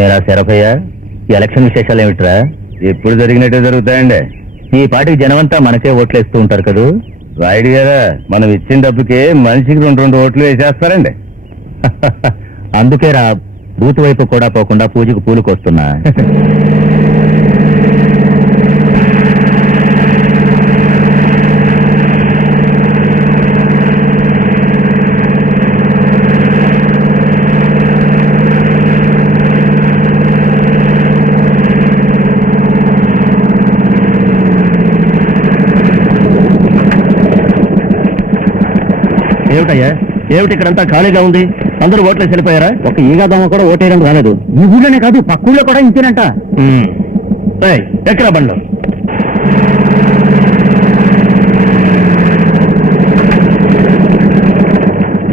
ఏరా శరభయ్య, ఎలక్షన్ విశేషాలు ఏమిట్రా? ఎప్పుడు జరిగినట్టే జరుగుతాయండి. ఈ పార్టీకి జనమంతా మనకే ఓట్లేస్తూ ఉంటారు కదూ. రాయుడు గారా, మనం ఇచ్చిన డబ్బుకే మనిషికి 2 ఓట్లు వేసేస్తారండి. అందుకేరా బూత్ వైపు కూడా పోకుండా పూజకు పూలకు వస్తున్నా. ఏమిటయ్యా, ఏమిటి ఇక్కడంతా ఖాళీగా ఉంది? అందరూ ఓట్లేసి వెళ్ళిపోయారా? ఒక ఈగాదమ్మ కూడా ఓటేయడం రాలేదు. ఈ ఊళ్ళోనే కాదు, పక్క ఊళ్ళో కూడా ఇంతేనంట. ఎక్కడా బండ్లు?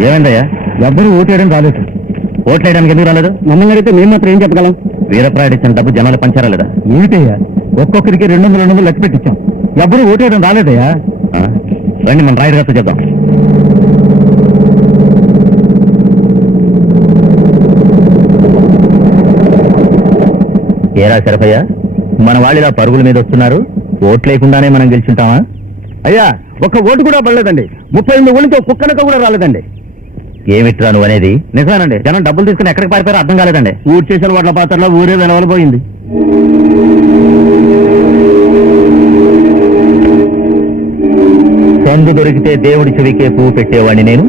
ఏమైందయ్యా? ఎవ్వరూ ఓటేయడం రాలేదు. ఓట్లేయడానికి ఎందుకు రాలేదు? మమ్మల్ని అడిగితే మేము మాత్రం ఏం చెప్పగలం? వీరప్రాయుడు ఇచ్చిన డబ్బు జనాలు పంచారా లేదా? ఏమిటయ్యా, ఒక్కొక్కరికి 200 లెక్క పెట్టించాం. ఎవ్వరూ ఓటేయడం రాలేదయ్యా. రండి, మనం రాయుడు గారితో చేద్దాం. ఏరా శరభయ్య, మన వాళ్ళు ఇలా పరుగుల మీద వస్తున్నారు. ఓట్లు లేకుండానే మనం గెలిచుంటామా? అయ్యా, ఒక్క ఓటు కూడా పడలేదండి. 38 ఓళ్ళతో కుక్కనక కూడా రాలేదండి. ఏమిట్రా నువ్వు అనేది? నిజానండి, జనం డబ్బులు తీసుకుని ఎక్కడికి పారిపోయారో అర్థం కాలేదండి. ఊరు చేసిన వాట్ల పాత్రలో ఊరే వెనవలిపోయింది. పొందు దొరికితే దేవుడి చెవికే పువ్వు పెట్టేవాడిని నేను.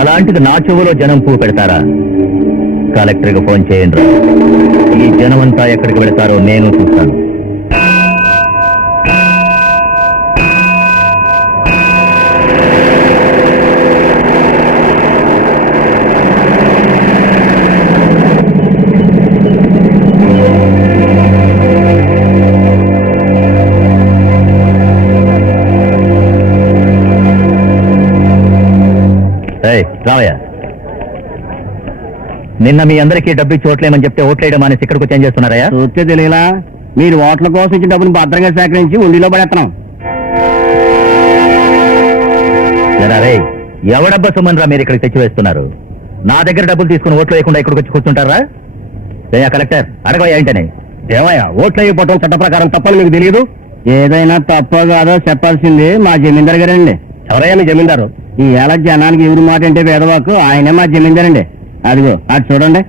అలాంటిది నా చెవులో జనం పువ్వు పెడతారా? కలెక్టర్కి ఫోన్ చేయండి. ఈ జనమంతా ఎక్కడికి వెళతారో నేను చూస్తాను. రావయ్య, నిన్న మీ అందరికీ డబ్బు ఇచ్చి ఓట్లేమని చెప్తే ఓట్లేయడం అనేసి ఇక్కడికి వచ్చి ఏం చేస్తున్నారయ్యా? చూస్తే తెలియలా? మీరు ఓట్ల కోసం ఇచ్చిన డబ్బుని భద్రంగా సేకరించి ఉండిలో పడేస్తున్నాం. ఎవడబ్బా సుమన్ రా మీరు ఇక్కడికి తెచ్చి వేస్తున్నారు? నా దగ్గర డబ్బులు తీసుకుని ఓట్లు వేయకుండా ఇక్కడికి వచ్చి కూర్చుంటారా? కలెక్టర్ అడగవయ్యా ఏంటని. ఏమయ్యా, ఓట్లు వేయకపోవడం చట్ట ప్రకారం తప్పని మీకు తెలియదు? ఏదైనా తప్ప కాదో చెప్పాల్సింది మా జమీందారు గారండి. ఎవరయ్యా మీ జమీందారు? ఈ ఏళ్ళ జనానికి ఎవరి మాట అంటే పేదవాకు ఆయనే మా జమీందారండి. అదిగో అది చూడండి.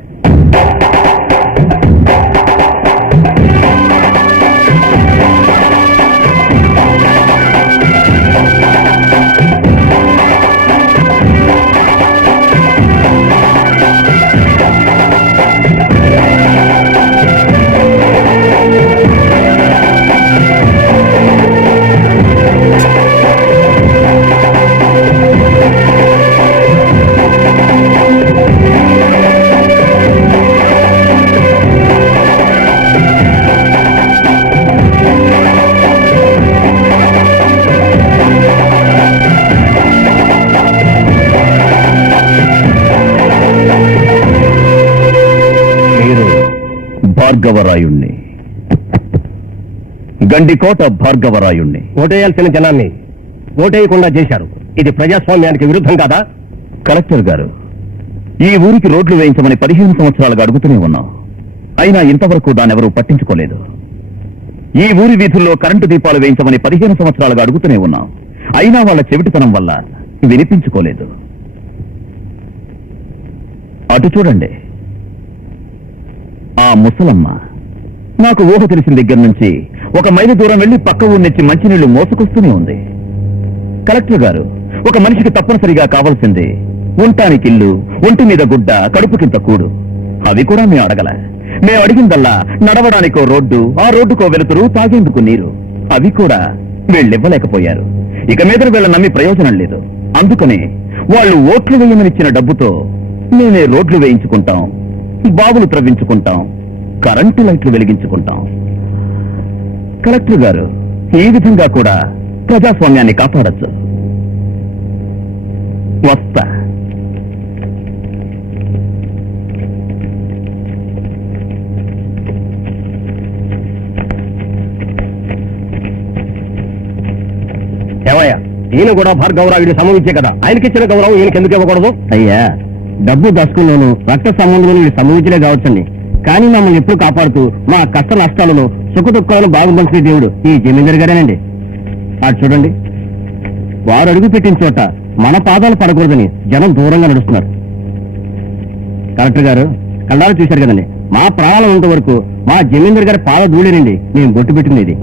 భార్గవరాయుణ్ణి, గండికోట భార్గవరాయుణ్ణి. ఓటేయాల్సిన జనాన్ని ఓటేయకుండా చేశారు. ఇది ప్రజాస్వామ్యానికి విరుద్ధం కాదా? కలెక్టర్ గారు, ఈ ఊరికి రోడ్లు వేయించమని 15 సంవత్సరాలుగా అడుగుతూనే ఉన్నాం. అయినా ఇంతవరకు దానెవరూ పట్టించుకోలేదు. ఈ ఊరి వీధుల్లో కరెంటు దీపాలు వేయించమని 15 సంవత్సరాలుగా అడుగుతూనే ఉన్నాం. అయినా వాళ్ళ చెవిటితనం వల్ల వినిపించుకోలేదు. అటు చూడండి, ఆ ముసలమ్మ నాకు ఊహ తెలిసిన దగ్గర నుంచి 1 మైలు దూరం వెళ్లి పక్క ఊరి నుంచి మంచినీళ్లు మోసుకొస్తూనే ఉంది. కలెక్టర్ గారు, ఒక మనిషికి తప్పనిసరిగా కావాల్సింది ఉండటానికి ఇల్లు, ఒంటి మీద గుడ్డ, కడుపుకింత కూడు. అవి కూడా మేము అడగల. మేము అడిగిందల్లా నడవడానికో రోడ్డు, ఆ రోడ్డుకో వెలుతురు, తాగేందుకు నీరు. అవి కూడా వీళ్ళివ్వలేకపోయారు. ఇక మీద వీళ్ళ నమ్మి ప్రయోజనం లేదు. అందుకని వాళ్ళు ఓట్లు వేయమనిచ్చిన డబ్బుతో మేమే రోడ్లు వేయించుకుంటాం, బావులు త్రవ్వించుకుంటాం, కరెంటు లైట్లు వెలిగించుకుంటాం. కలెక్టర్ గారు, ఈ విధంగా కూడా ప్రజాస్వామ్యాన్ని కాపాడచ్చు. వస్తా. ఏమయ్యా, ఈయన కూడా భార్గవరాయుడు సమూహించే కదా, ఆయనకిచ్చిన గౌరవం ఈయనకి ఎందుకు ఇవ్వకూడదు? అయ్యా, డబ్బు దశకంలోనూ రక్త సంబంధంలో వీడు సమూహించలే కావచ్చండి. కానీ మమ్మల్ని ఎప్పుడు కాపాడుతూ మా కష్ట నష్టాలను సుఖ దుఃఖాలను బాగుపరిచిన దేవుడు ఈ జమీందారు గారేనండి. అటు చూడండి, వారు అడుగు పెట్టిన చోట మన పాదాలు పడకూడదని జనం దూరంగా నడుస్తున్నారు. కలెక్టర్ గారు కళ్ళారు చూశారు కదండి, మా ప్రాణాలు ఉన్నంత వరకు మా జమీందారు గారి పాద ధూళేనండి మేము బొట్టు పెట్టినది.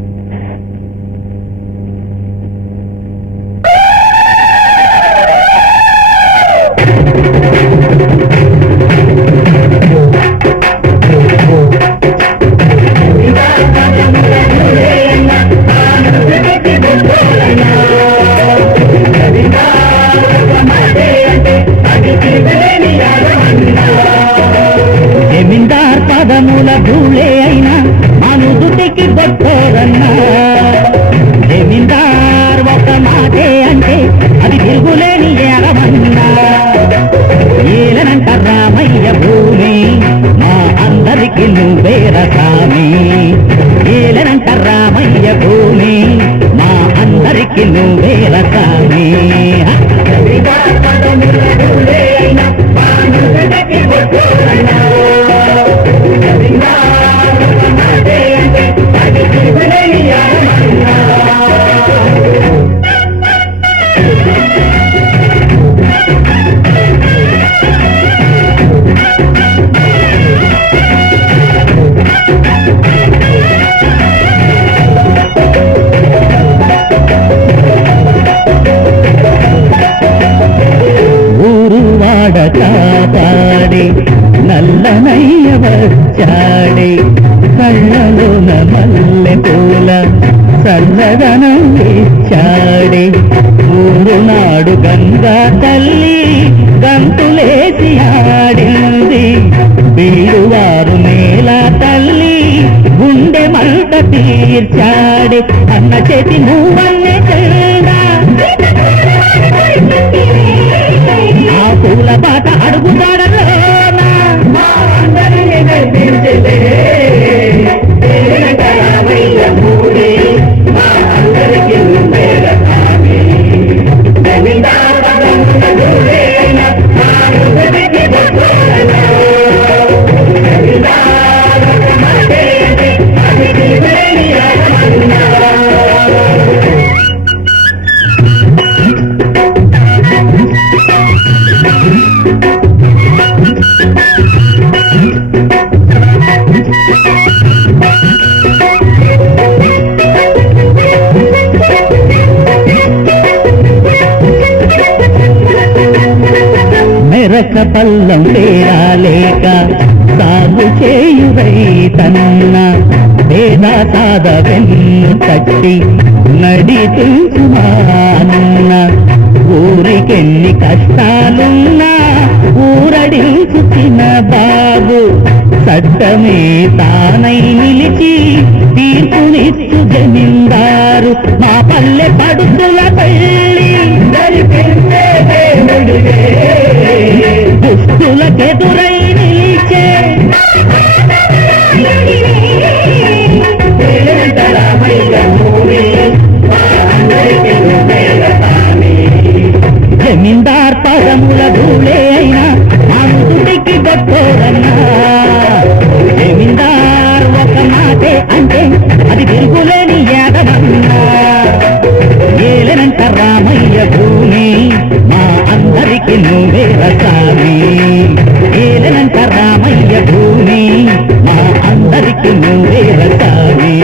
జమీందార్ పదముల ధూళే అయినా మనుదుటికి బొట్టోరన్నా. జమీందార్ ఒక మాటే అంటే అది తిరుగులేని ఏరమన్నా. ఏలనంట రామయ్య భూమి మా అందరికి నువ్వేర స్వామి. ఏలనంట రామయ్య భూమి మా అందరికి నువ్వేర స్వామి. కాపాడే నల్లనయ్య వచ్చాడే. కళ్ళలోన మల్లె పూల చల్లదనం ఇచ్చాడే. ఊరు నాడు గంగా తల్లి గంతులేసి ఆడింది. బీడువారు నేల తల్లి గుండె మంట తీర్చాడే. అన్న చేతి నువ్వన్నే చెల్లా ఆ పూల బాట అడుగుతాడలోనా. మెరక పల్లం తేరాలేక సాగు చేయు రైతన్న. వేద సాద వెన్ను తట్టి నడిపించుమానన్న. ఊరికెన్ని కష్టాలున్నా ఊరడించు చిన్న బాబు. చట్టమే తానై నిలిచి తీర్పునిచ్చు జమీందారు. మా పల్లె పడుతుల పల్లి దుస్తులకెదురై నిలిచే. జమీందార్ పదముల ధూళే అయినా మనుదుటికి బొట్టోరన్నా. జమీందార్ ఒక మాటే అంటే అది తిరుగులేని యాదమన్నా. ఏలనంట రామయ్య భూమి మా అందరికి నువ్వేర స్వామి. ఏలనంట రామయ్య భూమి మా అందరికి నువ్వేర స్వామి.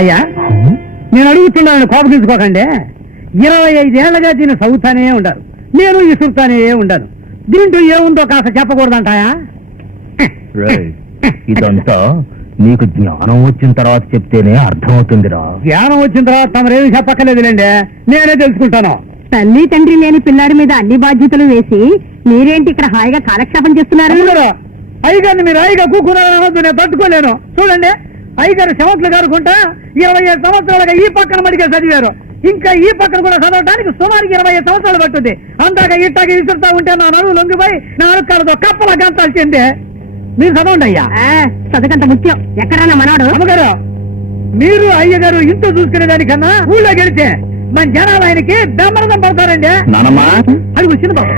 అయ్యా, నేను అడుగుతున్నాను, కోపం తీసుకోకండి. 25 ఏళ్లగా దీన్ని చదువుతానే ఉండారు, నేను ఇసురుతానే ఉండాను. దీంట్లో ఏముందో కాస్త చెప్పకూడదంటాయా? ఇదంతా నీకు జ్ఞానం వచ్చిన తర్వాత చెప్తేనే అర్థమవుతుందిరా. జ్ఞానం వచ్చిన తర్వాత తమరేమి చెప్పక్కర్లేదులేండి, నేనే తెలుసుకుంటాను. తల్లి తండ్రి లేని పిల్లాడి మీద అన్ని బాధ్యతలు వేసి మీరేంటి ఇక్కడ హాయిగా కాలక్షేపం చేస్తున్నారు? అయ్యగారిని మీరు హాయిగా కూకున్నారనొద్దు, నేను తట్టుకోలేను. చూడండి, అయ్యగారు శవంతులు గారుకుంటా 25 సంవత్సరాలుగా ఈ పక్కన మడిగా చదివారు. ఇంకా ఈ పక్కన కూడా చదవడానికి సుమారుగా 25 సంవత్సరాలు పట్టుద్ది. అందాక ఇట్టాగా ఇసురుతా ఉంటే నా నడువు లొంగిపోయి నా అడుక్కాలతో కప్పల గంతాల్సిందే. మీరు చదవండి అయ్యా. చదకంత ముఖ్యం. ఎక్కడన్నా మనవాడు? అమ్మగారు, మీరు అయ్యగారు ఇంట్లో చూసుకునే దానికన్నా ఊళ్ళో గెలిచే మన జనాలు ఆయనకి బెమ్మరదం పడతారండి. నానమ్మా, అడుగు చిన్న బాబు.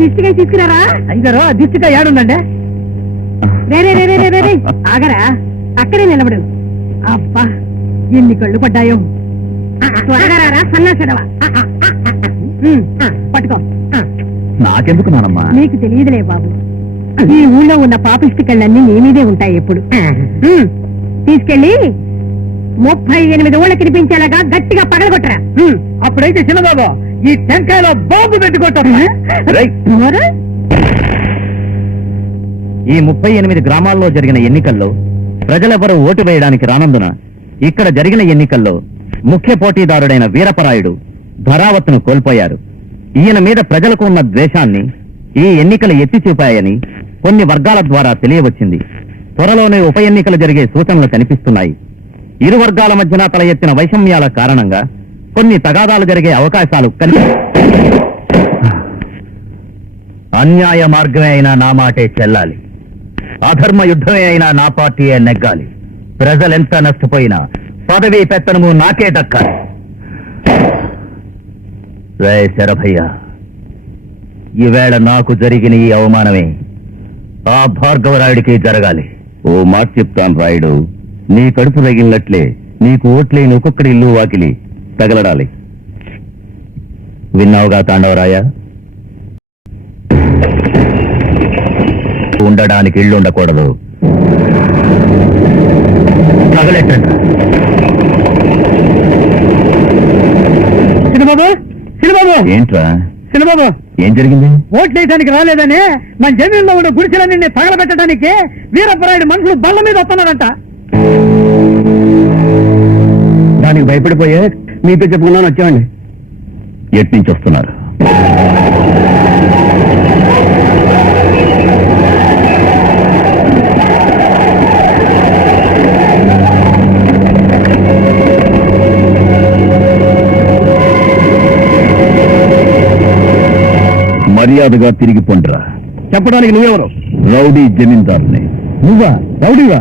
దిష్టిగా తీసుకురారా? అయ్యగారు, ఆ దిష్టిగా ఏడుందండి? రే ఆగరా, అక్కడే నిలబడు. అబ్బా, ఎన్ని కళ్ళు పడ్డాయో. త్వరగా రారా సన్నాసడవా. పట్టుకో. నాకెందుకు నానమ్మా? నీకు తెలియదులే బాబు, ఈ ఊళ్ళో ఉన్న పాపిష్టి కళ్ళన్నీ నీ మీదే ఉంటాయి ఎప్పుడు. తీసుకెళ్ళి 38 ఊళ్ళ కనిపించేలాగా గట్టిగా పగలగొట్టరా. అప్పుడైతే చిన్నబాబు ఈ టెంకాయలో బాంబు పెట్టుకుంటారు. ఈ 38 గ్రామాల్లో జరిగిన ఎన్నికల్లో ప్రజలెవరూ ఓటు వేయడానికి రానందున ఇక్కడ జరిగిన ఎన్నికల్లో ముఖ్య పోటీదారుడైన వీరపరాయుడు ధరావత్ను కోల్పోయారు. ఈయన మీద ప్రజలకు ఉన్న ద్వేషాన్ని ఈ ఎన్నికలు ఎత్తి చూపాయని కొన్ని వర్గాల ద్వారా తెలియవచ్చింది. త్వరలోనే ఉప ఎన్నికలు జరిగే సూచనలు కనిపిస్తున్నాయి. ఇరు వర్గాల మధ్యన తల ఎత్తిన వైషమ్యాల కారణంగా కొన్ని తగాదాలు జరిగే అవకాశాలు అన్యాయ మార్గమే అయినా నా మాటే చెల్లాలి, అధర్మ యుద్ధమే అయినా నా పార్టీయే నెగ్గాలి. ప్రజలెంత నష్టపోయినా పదవీ పెత్తనము నాకే దక్కాలి. రే శరభయ్య, ఈవేళ నాకు జరిగిన ఈ అవమానమే ఆ భార్గవరాయుడికి జరగాలి. ఓ మాట చెప్తాను రాయుడు, నీ కడుపు తగిలినట్లే నీకు ఓట్లేని ఒక్కొక్కడి ఇల్లు వాకిలి తగలడాలి. విన్నావుగా తాండవరాయ? ఉండడానికి ఇళ్ళు ఉండకూడదు. తగలెట్టండి. చిన్నబాబు, చిన్నబాబు, ఏంట్రా? చిన్నబాబు, ఏం జరిగింది? ఓట్లు వేయడానికి రాలేదని మన జమీన్లో ఉన్న గుడిసెలన్నీ తగలబెట్టడానికి వీరపరాయుడు మనుషులు బల్ల మీద వస్తున్నారంట. దానికి భయపడిపోయే మీతో చెప్పుకున్నాను వచ్చామండి. ఎట్నుంచి వస్తున్నారు? మర్యాదగా తిరిగి పొండ్రా. చెప్పడానికి నువ్వెవరు? రౌడీ జమీందార్ని. నువ్వా రౌడీవా?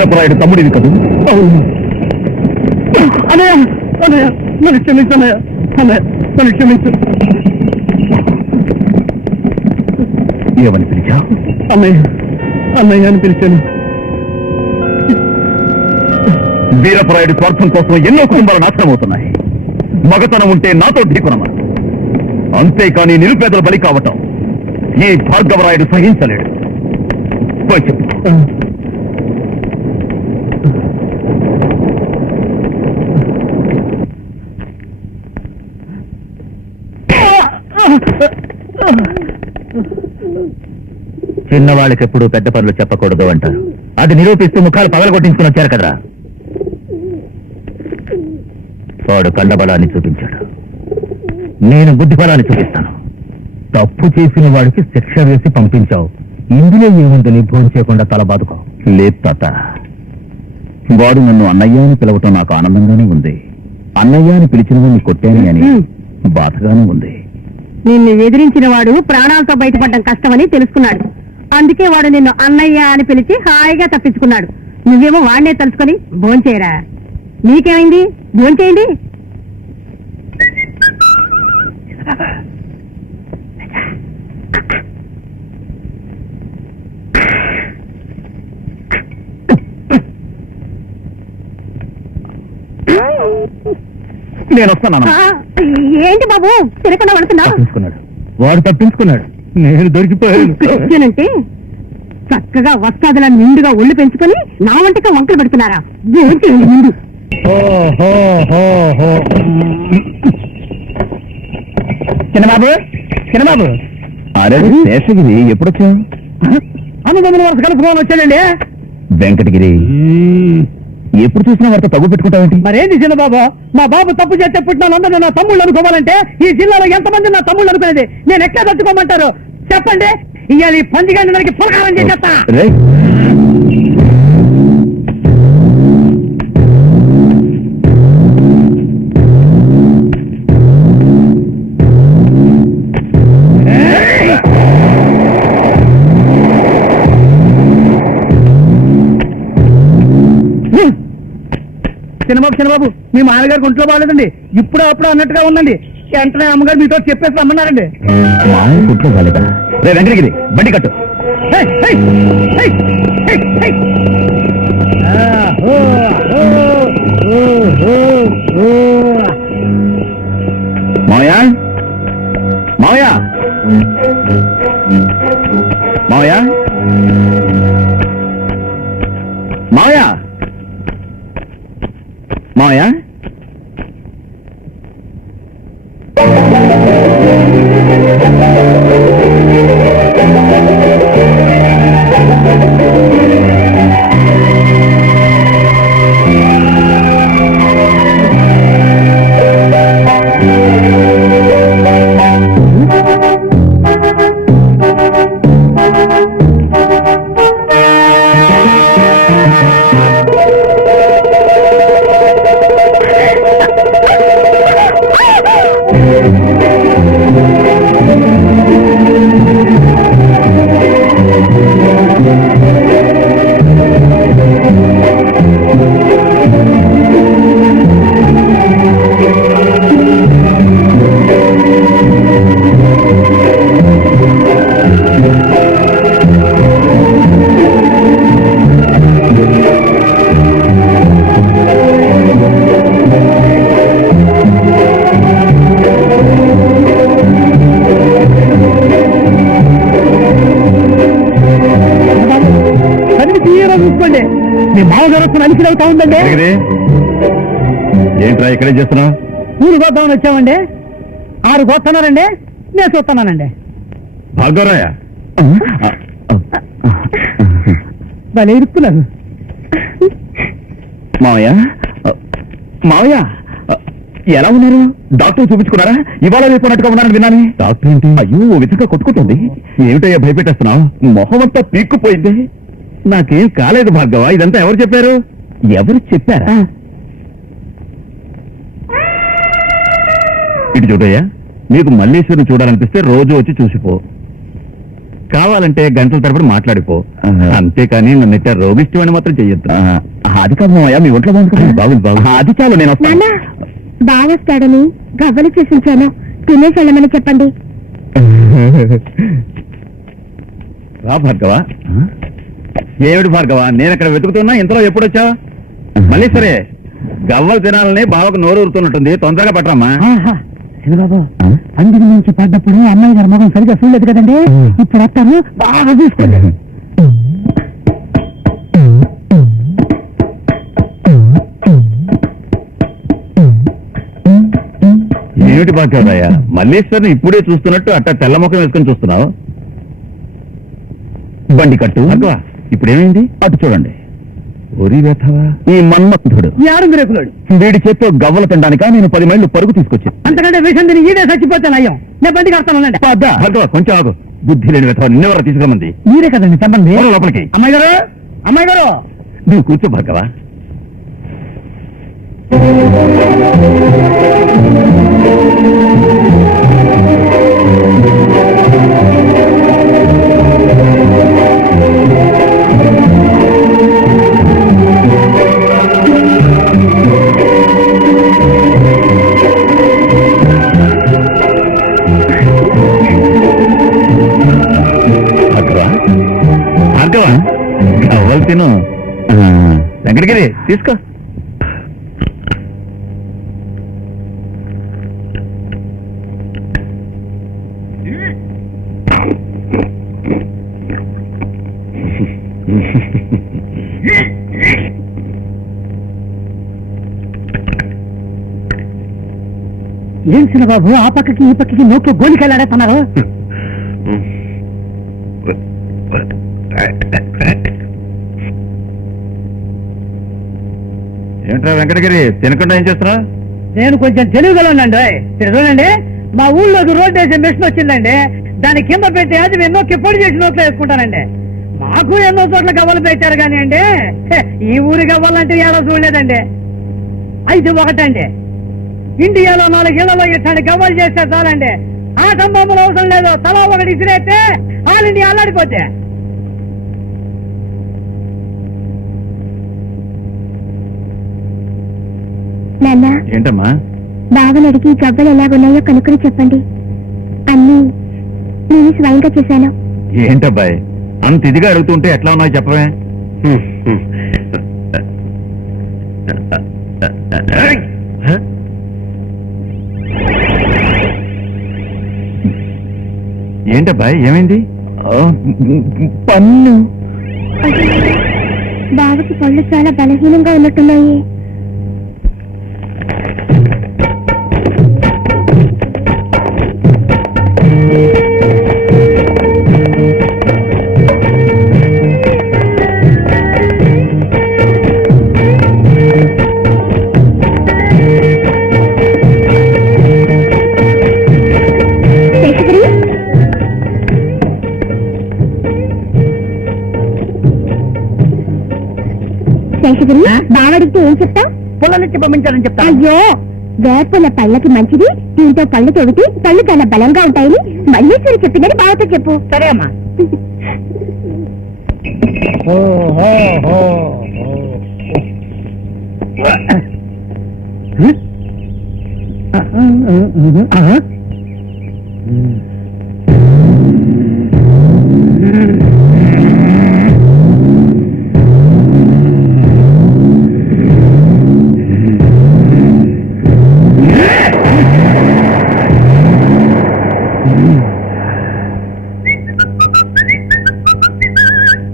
వీరపరాయుడు తమ్ముడివి కదూ? అవును అన్నయ్య, అన్నయ్య నన్ను క్షమించు అన్నయ్య, అన్నయ్య నన్ను క్షమించు. ఏమని పిలిచావు? అన్నయ్య, అన్నయ్య అని పిలిచాను. వీరపరాయుడి స్వార్థం కోసం ఎన్నో కుటుంబాలు నాశనం అవుతున్నాయి. మగతనం ఉంటే నాతో ఢీకొనమా, అంతేకాని నిరుపేదల బలి కావటం ఈ భార్గవరాయుడు సహించలేడు. పోయి చెప్పు. చిన్నవాళ్ళకి ఎప్పుడు పెద్ద పనులు చెప్పకూడదు అంటారు. అది నిరూపిస్తూ ముఖాలు పగలగొట్టించుకుని వచ్చారు కదరా. వాడు కండబలాన్ని చూపించాడు, నేను బుద్ధిబలాన్ని చూపిస్తాను. తప్పు చేసిన వాడికి శిక్ష వేసి పంపించావు, ఇందులో ఏముందని భోంచేయకుండా తల బాదుకో. లేదు తాత, వాడు నన్ను అన్నయ్య అని పిలవటం నాకు ఆనందంగానే ఉంది. అన్నయ్య అని పిలిచిన వాడిని కొట్టాను అని బాధగానే ఉంది. నిన్ను ఎదిరించిన వాడు ప్రాణాలతో బయటపడడం కష్టమని తెలుసుకున్నాడు. అందుకే వాడు నిన్ను అన్నయ్య అని పిలిచి హాయిగా తప్పించుకున్నాడు. నువ్వేమో వాడినే తలుచుకొని భోంచేయరా. నీకేమైంది? భోంచేయండి. నేను వస్తాను. ఏంటి బాబు తిరగకుండా పడుతున్నావు? తప్పించుకున్నాడు, వాడు తప్పించుకున్నాడు, నేను దొరికిపోయాను. క్రిస్టియనంటే చక్కగా వస్తాదులా నిండుగా ఒళ్ళు పెంచుకొని నా వంటక వంకలు పెడుతున్నారా? భోంచేయండి ముందు. చిన్నబాబు, చిన్నబాబు అరే శేషగిరి, ఎప్పుడొచ్చావు? అన్నదమ్ముల వరుస కలుపుకోని వచ్చాడండి. వెంకటగిరి, ఎప్పుడు చూసినా వారితో తగ్గు పెట్టుకుంటావేంటి? మరేంటి చిన్నబాబు, మా బాబు తప్పు చేస్తే పుట్టిన వాళ్ళందరూ నా తమ్ముళ్ళు అనుకోవాలంటే ఈ జిల్లాలో ఎంతమంది నా తమ్ముళ్ళు అనుకునేది? నేను ఎక్కడ తట్టుకోమంటారు చెప్పండి? ఇవాళ ఈ పందిగాని మనకి పురకారం చేసేస్తా. రేయ్, చిన్నబాబు, చిన్నబాబు మీ మామగారికి ఒంట్లో బాగాలేదండి, ఇప్పుడు అప్పుడు అన్నట్టుగా ఉందండి. వెంటనే అమ్మగారు మీతో చెప్పేసి రమ్మన్నారండి. మా కుట్లో కాలేదా? రే వెంకటగిరి, బండి కట్టు. High, high, high, high, high. మావయ్య, మావయ్య, మావయ్య, మావయ్య, మావయ్య. చూసుకోండి, మీ మామగారు వస్తున్న అలిసిలు అవుతా ఉందండి. ఏంట్రా ఇక్కడే చేస్తున్నావు? పూలు కోద్దామని వచ్చామండి. 6 కోస్తున్నారండి, నేను చూస్తున్నానండి. భార్గవరాయ, భలే ఇరుక్కున్నారు. మావయ్య, మావయ్య, ఎలా ఉన్నారు? డాక్టర్ చూపించుకున్నారా? ఇవాళ రేపున్నట్టుగా ఉన్నారని విన్నాను. డాక్టర్ ఏంటి? అయ్యో, విధంగా కొట్టుకుంటుంది. ఏమిటయ్యా భయపెట్టేస్తున్నావు? మొహం అంతా పీక్కుపోయింది. నాకేం కాలేదు భార్గవ. ఇదంతా ఎవరు చెప్పారు? ఎవరు చెప్పారా? ఇటు చూడయ్యా, నీకు మల్లేశ్వరిని చూడాలనిపిస్తే రోజు వచ్చి చూసిపో. కావాలంటే గంటల తరబడి మాట్లాడిపో, అంతేకాని నన్ను ఎట్టా రోగిష్టం అని మాత్రం చెయ్యొద్దు. అది కాదు మావయ్య, మీ ఒంట్లో బాగుంది బాగుంది. అది చాలు, నేను వస్తాను. బాగొస్తాడని గవ్వలు చేసించాను, తినేసి వెళ్ళమని చెప్పండి. రా భార్గవ. ఏమిటి భార్గవ, నేను అక్కడ వెతుకుతున్నా, ఇంతలో ఎప్పుడు వచ్చావు? మళ్ళీ సరే, గవ్వలు తినాలని బావకు నోరు ఊరుతున్నట్టుంది, తొందరగా పట్టరమ్మా. చిన్నబాబు అందుకు నుంచి పడ్డప్పుడు అమ్మాయి గారి మొహం సరిగా చూడలేదు కదండి, ఇప్పుడు వస్తాను, బాగా చూసుకోండి. ఏమిటి భార్గవరాయ, మల్లేశ్వరిని ఇప్పుడే చూస్తున్నట్టు అట్ట తెల్ల ముఖం వేసుకొని చూస్తున్నావు? బండి కట్టు. భార్గవ, ఇప్పుడేమైంది? అటు చూడండి. ఒరి వ్యథవా, ఈ మన్మథుడు ఆరుంది రేకులాడు వీడి చేత్తో గవ్వలు తినడానిక నేను 10 మైళ్ళు పరుగు తీసుకొచ్చాను. అంతకంటే విషయం తిని ఈడే చచ్చిపోతాను అయ్యో. నేను బండి కడతానండి. భార్గవ, కొంచెం ఆగు. బుద్ధి లేని వ్యథవ, నిన్నెవరా తీసుకురమంది? మీరే కదండి చెప్పండి. లోపలికి. అమ్మాయి గారు, అమ్మాయి గారు, నువ్వు కూర్చో భార్గవ. గవ్వలు తిను. వెంకటగిరి తీసుకో. ఏం చిన్నబాబు ఆ పక్కకి ఈ పక్కకి నోట్లో గోలికెళ్ళాడేస్తున్నారు? ఏమిట్రా వెంకటగిరి, తినకుండా ఏం చేస్తున్నా? నేను కొంచెం తెలివిగలండి. చూడండి, మా ఊళ్ళోకి రోడ్డు వేసే మిషన్ వచ్చిందండి, దాని కింద పెట్టి అది ఎన్నో కిప్పటి చేసి నోట్లో వేసుకుంటానండి. మాకు ఎన్నో చోట్ల గవ్వలు పెట్టారు కానీ అండి, ఈ ఊరి గవ్వాలంటే ఏడో చూడలేదండి. అయితే ఒకటండి, ఇండియాలో 4 ఇళ్లలో ఇట్లాంటి గవ్వలు చేస్తే చాలండి, ఆ సంబంధం అవసరం లేదు, తలా ఒకటి ఇసిరేస్తే ఆల్ ఇండియా అల్లాడిపోతే. నాన్న, ఏంటమ్మా? బావనడికి గవ్వలు ఎలాగున్నాయో కనుక్కొని చెప్పండి. అన్ని నేను స్వయంగా చేశాను. ఏంటబ్బాయి, అంత ఇదిగా అడుగుతుంటే ఎట్లా ఉన్నాయో చెప్పవే. ఏంటబ్బాయి, ఏమైంది? పన్ను. బావకి పళ్ళు చాలా బలహీనంగా ఉన్నట్టున్నాయి. బావడికి ఏం చెప్తా? పొలానికి పంపించాలని చెప్తా. అయ్యో, వేపల పళ్ళకి మంచిది, దీంతో పళ్ళు తొడితే పళ్ళు చాలా బలంగా ఉంటాయని మల్లేశ్వరి చెప్పిందని బావతో చెప్పు. సరే అమ్మా.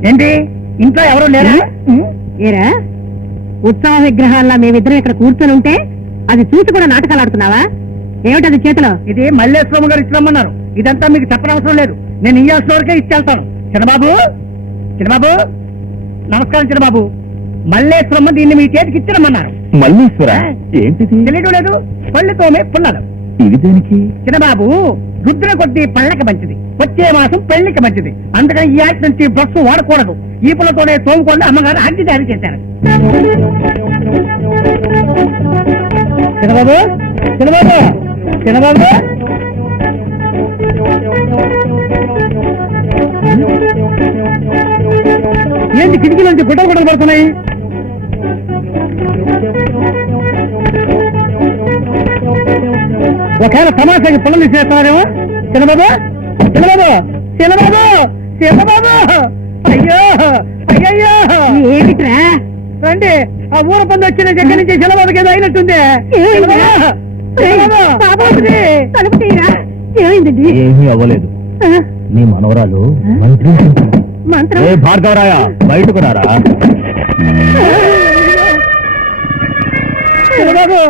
ఏంటి, ఇంట్లో ఎవరు లేరా? ఏరా, ఉత్సవ విగ్రహాల్లో మేమిద్దరం ఇక్కడ కూర్చొని ఉంటే అది చూసి కూడా నాటకాలు ఆడుతున్నావా? ఏమిటది చేతిలో? ఇది మల్లేశ్వరమ్మ గారు ఇచ్చిరమ్మన్నారు. ఇదంతా మీకు చెప్పనవసరం లేదు, నేను ఈ స్టోర్కే ఇచ్చేస్తాను. చిన్నబాబు, చిన్నబాబు, నమస్కారం. చిన్నబాబు, మల్లేశ్వరమ్మ దీన్ని మీ చేతికి ఇచ్చిరమ్మన్నారు. మల్లేశ్వర ఏంటిది? తెలియడం లేదు, పళ్ళు తోమే పుల్లలు. ఇది దేనికి? చిన్నబాబు, రుద్ర కొద్ది పళ్ళకి మంచిది, వచ్చే మాసం పెళ్లికి మంచిది, అందుకని ఈ ఆటి నుంచి బ్రష్ వాడకూడదు. ఈ పుల్లతోనే తోముకోండి, అమ్మగారు అగ్గి తయారు చేశారు. చిన్నబాబు, చిన్నబాబు, చిన్నబాబు, ఏంటి కిటికీలోంచి గుడ్డలు గుడ్డలు పడుతున్నాయి? ఒకవేళ తమాషాకి పొలం చేస్తున్నారేమో. చిన్నబాబు చిన్నబాబు చిన్నబాబు చిన్నబాబు, అయ్యో అయ్యయ్యో, ఏమిట్రా? రండి. ఆ ఊర పంది వచ్చిన దగ్గర నుంచి చిన్నబాబుకి ఏదో అయినట్టుంది. చిన్నబాబు, చిన్నబాబు, బాబుజీ. తలుపు తీయరా. ఏమైందండి? ఏమీ అవ్వలేదు. నీ మనవరాలు మంత్రి మంత్రం భార్గవరాయ బయటకు రారా. చిన్నబాబు,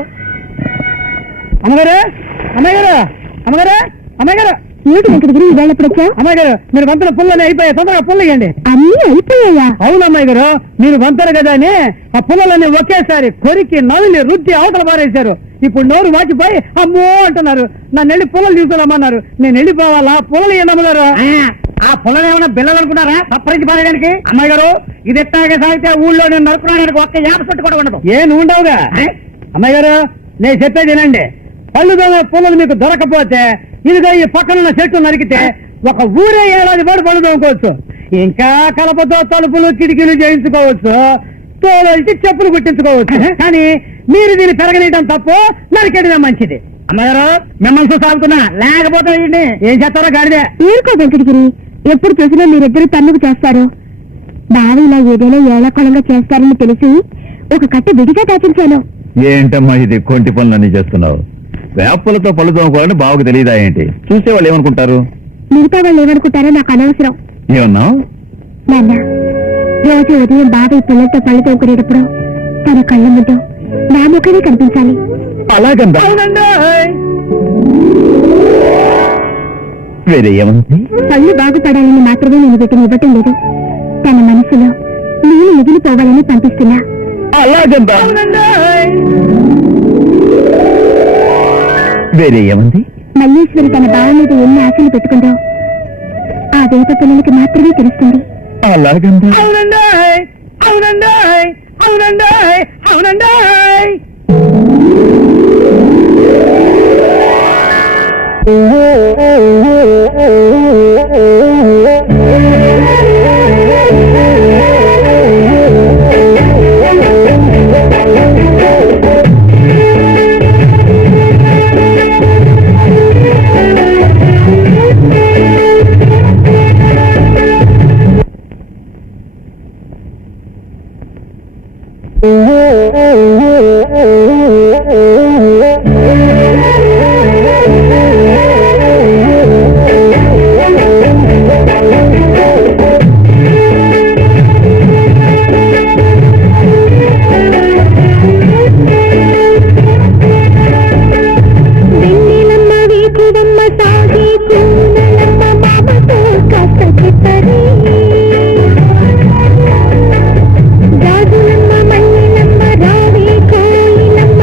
అమ్మగారు అమ్మగారు అమ్మగారు అమ్మగారు, ఏమిటి వెంకటగిరి ఇవాళ ఎప్పుడు వచ్చా? అమ్మాయి గారు మీరు వంతన పుల్లని అయిపోయాయి, తొందరగా పుల్ల ఇవ్వండి. అన్నీ అయిపోయాయా? అవును అమ్మాయి గారు, మీరు వంతరు కదా అని ఆ పుల్లలన్నీ ఒకేసారి కొరికి నవ్వుని రుద్ది అవతల పారేశారు. ఇప్పుడు నోరు వాచిపోయి అమ్మో అంటున్నారు. నన్ను వెళ్ళి పుల్లలు తీసుకురమ్మన్నారు. నేను వెళ్ళిపోవాలా? పుల్లలు ఏమన్నారు? ఆ పుల్లలు ఏమన్నా బిల్లలు అనుకున్నారా సప్పరించి పారేయడానికి? అమ్మాయి గారు, ఇది ఎట్టాగే సాగితే ఊళ్ళో నేను నరుకున్నాడానికి ఒక్క యాప చెట్టు కూడా ఉండదు. ఏ నువ్వు ఉండవుగా? అమ్మాయి గారు, నేను చెప్పేది వినండి. పళ్ళు పుల్లలు మీకు దొరకపోతే ఇదిగో ఈ పక్కనున్న చెట్టు నరికితే ఒక ఊరే ఏడాది పాటు పళ్ళు దొంగకోవచ్చు. ఇంకా కలపతో తలుపులు కిటికీలు చేయించుకోవచ్చు, తోలెల్చి చెప్పులు కుట్టించుకోవచ్చు. కానీ మీరు దీన్ని పెరగనీయడం తప్పు, నరికేయడమే మంచిది. అమ్మగారు, మిమ్మల్ని చూసాగుతున్నా, లేకపోతే ఏం చేస్తారో గాడిదే. ఊరుకో వెంకటగిరి, ఎప్పుడు చూసినా మీరిద్దరు తన్నుకు చేస్తారు. బావి ఇలా ఏదైనా ఏళకొలంగా చేస్తారని తెలిసి ఒక కట్ట విడిగా దాచించాను. ఏంటమ్మా ఇది కొంటి పనులన్నీ చేస్తున్నావు? వేపలతో పళ్ళు తోముకోవాలని బావకు తెలియదా ఏంటి? చూసేవాళ్ళు ఏమనుకుంటారు? మిగతా వాళ్ళు ఏమనుకుంటారో నాకు అనవసరం. ఏమన్నావు? నాన్న, రోజు ఉదయం బాబాయ్ పిల్లలతో పళ్ళు తోముకునేటప్పుడు తన కళ్ళ ముందు నా ముఖమే కనిపించాలి. అలాగందా? వేరే ఏమంది? పళ్ళు బాగుపడాలని మాత్రమే నేను వీటిని ఇవ్వటం లేదు, తన మనసులో నేను మిగిలిపోవాలని పంపిస్తున్నా. అలాగందా? వేరే ఏమంది? మల్లేశ్వరి తన బావ మీద ఎన్ని ఆశలు పెట్టుకుందో ఆ వేప పిల్లలకి మాత్రమే తెలుస్తుంది. అలాగందా? అవునండి అవునండి అవునండి అవునండి. రాజులమ్మ మల్లెలమ్మ రావే కోయిలమ్మ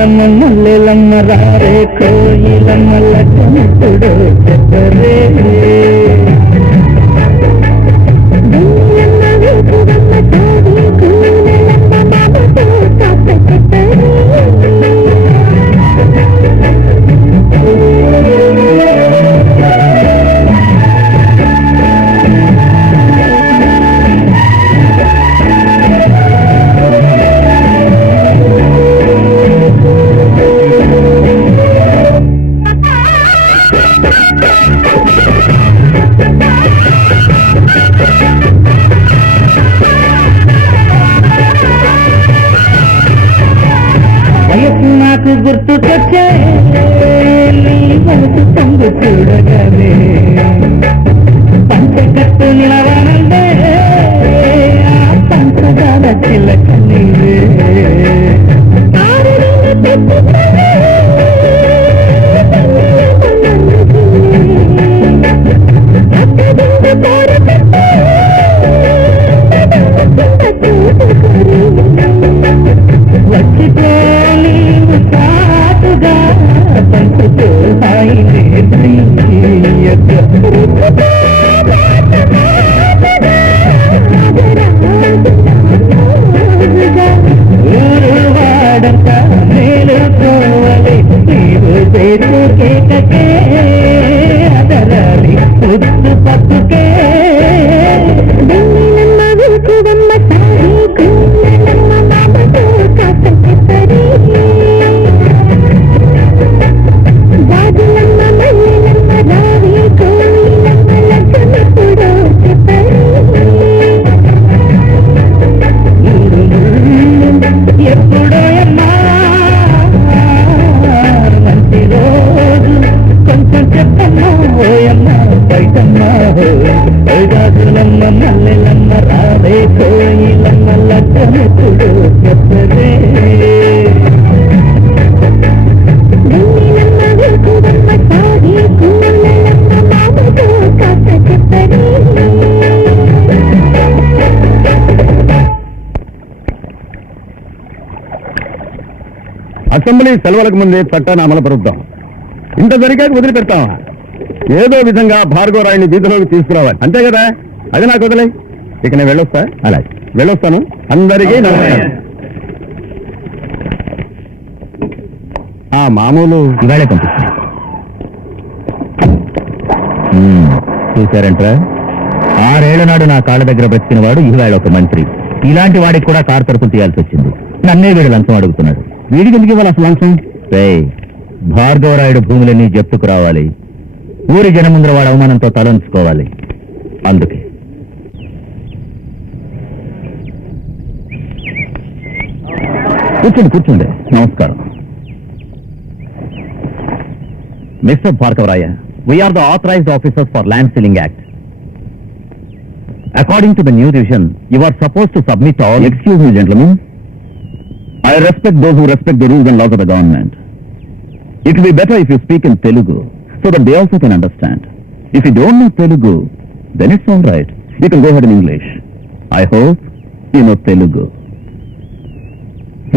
గాజులమ్మ ముల్లెలమ్మ రారే కోయిలమ్మ లక్ష్మణుడు చెప్పరే వయసు నాకు గుర్తుకొచ్చే నీ మనసు పొంగు చూడగానే పంచకట్టు నిలవనందే ఆ పంచదార చిలక నీవే వచ్చిపోని సాటుగా పంచుతూ హాయినే ఊరు వాడంత మేలుకోవాలి నీవు చేతు కేకకే అదరాలి ముద్దు పట్టుకే ఎప్పుడో అమ్మా మంచి రోజు కొంచెం చెప్పమ్మా ఓయమ్మా బయటమ్మా గాజులమ్మ మల్లెలమ్మ రావే కోయిలమ్మ లక్ష్మణుడు చెప్పరే అసెంబ్లీ సెలవులకు ముందే చట్టాన్ని అమలు పరుద్దాం. ఇంత జరిగాక వదిలిపెడతాం. ఏదో విధంగా భార్గవరాయుని వీధిలోకి తీసుకురావాలి, అంతే కదా? అది నాకు వదిలే. ఇక నేను వెళ్ళొస్తా. అలాగే వెళ్ళొస్తాను. అందరికీ నమస్కారం. ఆ మామూలు ఇవాళే పంపిస్తాను. చూశారంట్రా, 6 ఏళ్ల నాడు నా కాళ్ళ దగ్గర బ్రతికిన వాడు ఇవాళ ఒక మంత్రి. ఇలాంటి వాడికి కూడా కారు తరపులు తీయాల్సి వచ్చింది. నన్నే వీడు లంచం అడుగుతున్నాడు. వీడికి ఎందుకు ఇవ్వాలి అసలు లంచం? భార్గవరాయుడు భూములన్నీ జప్తుకు రావాలి. ఊరి జనం ముందర వాడు అవమానంతో తలంచుకోవాలి. అందుకే కూర్చోండి. నమస్కారం. Mister Bhargavaraya, we are the authorized officers for land ceiling act. According to the new revision, you are supposed to submit all... Excuse me, gentlemen. I respect those who respect the rules and laws of the government. It will be better if you speak in Telugu, so that they also can understand. If you don't know Telugu, then it's all right. You can go ahead in English. I hope you know Telugu.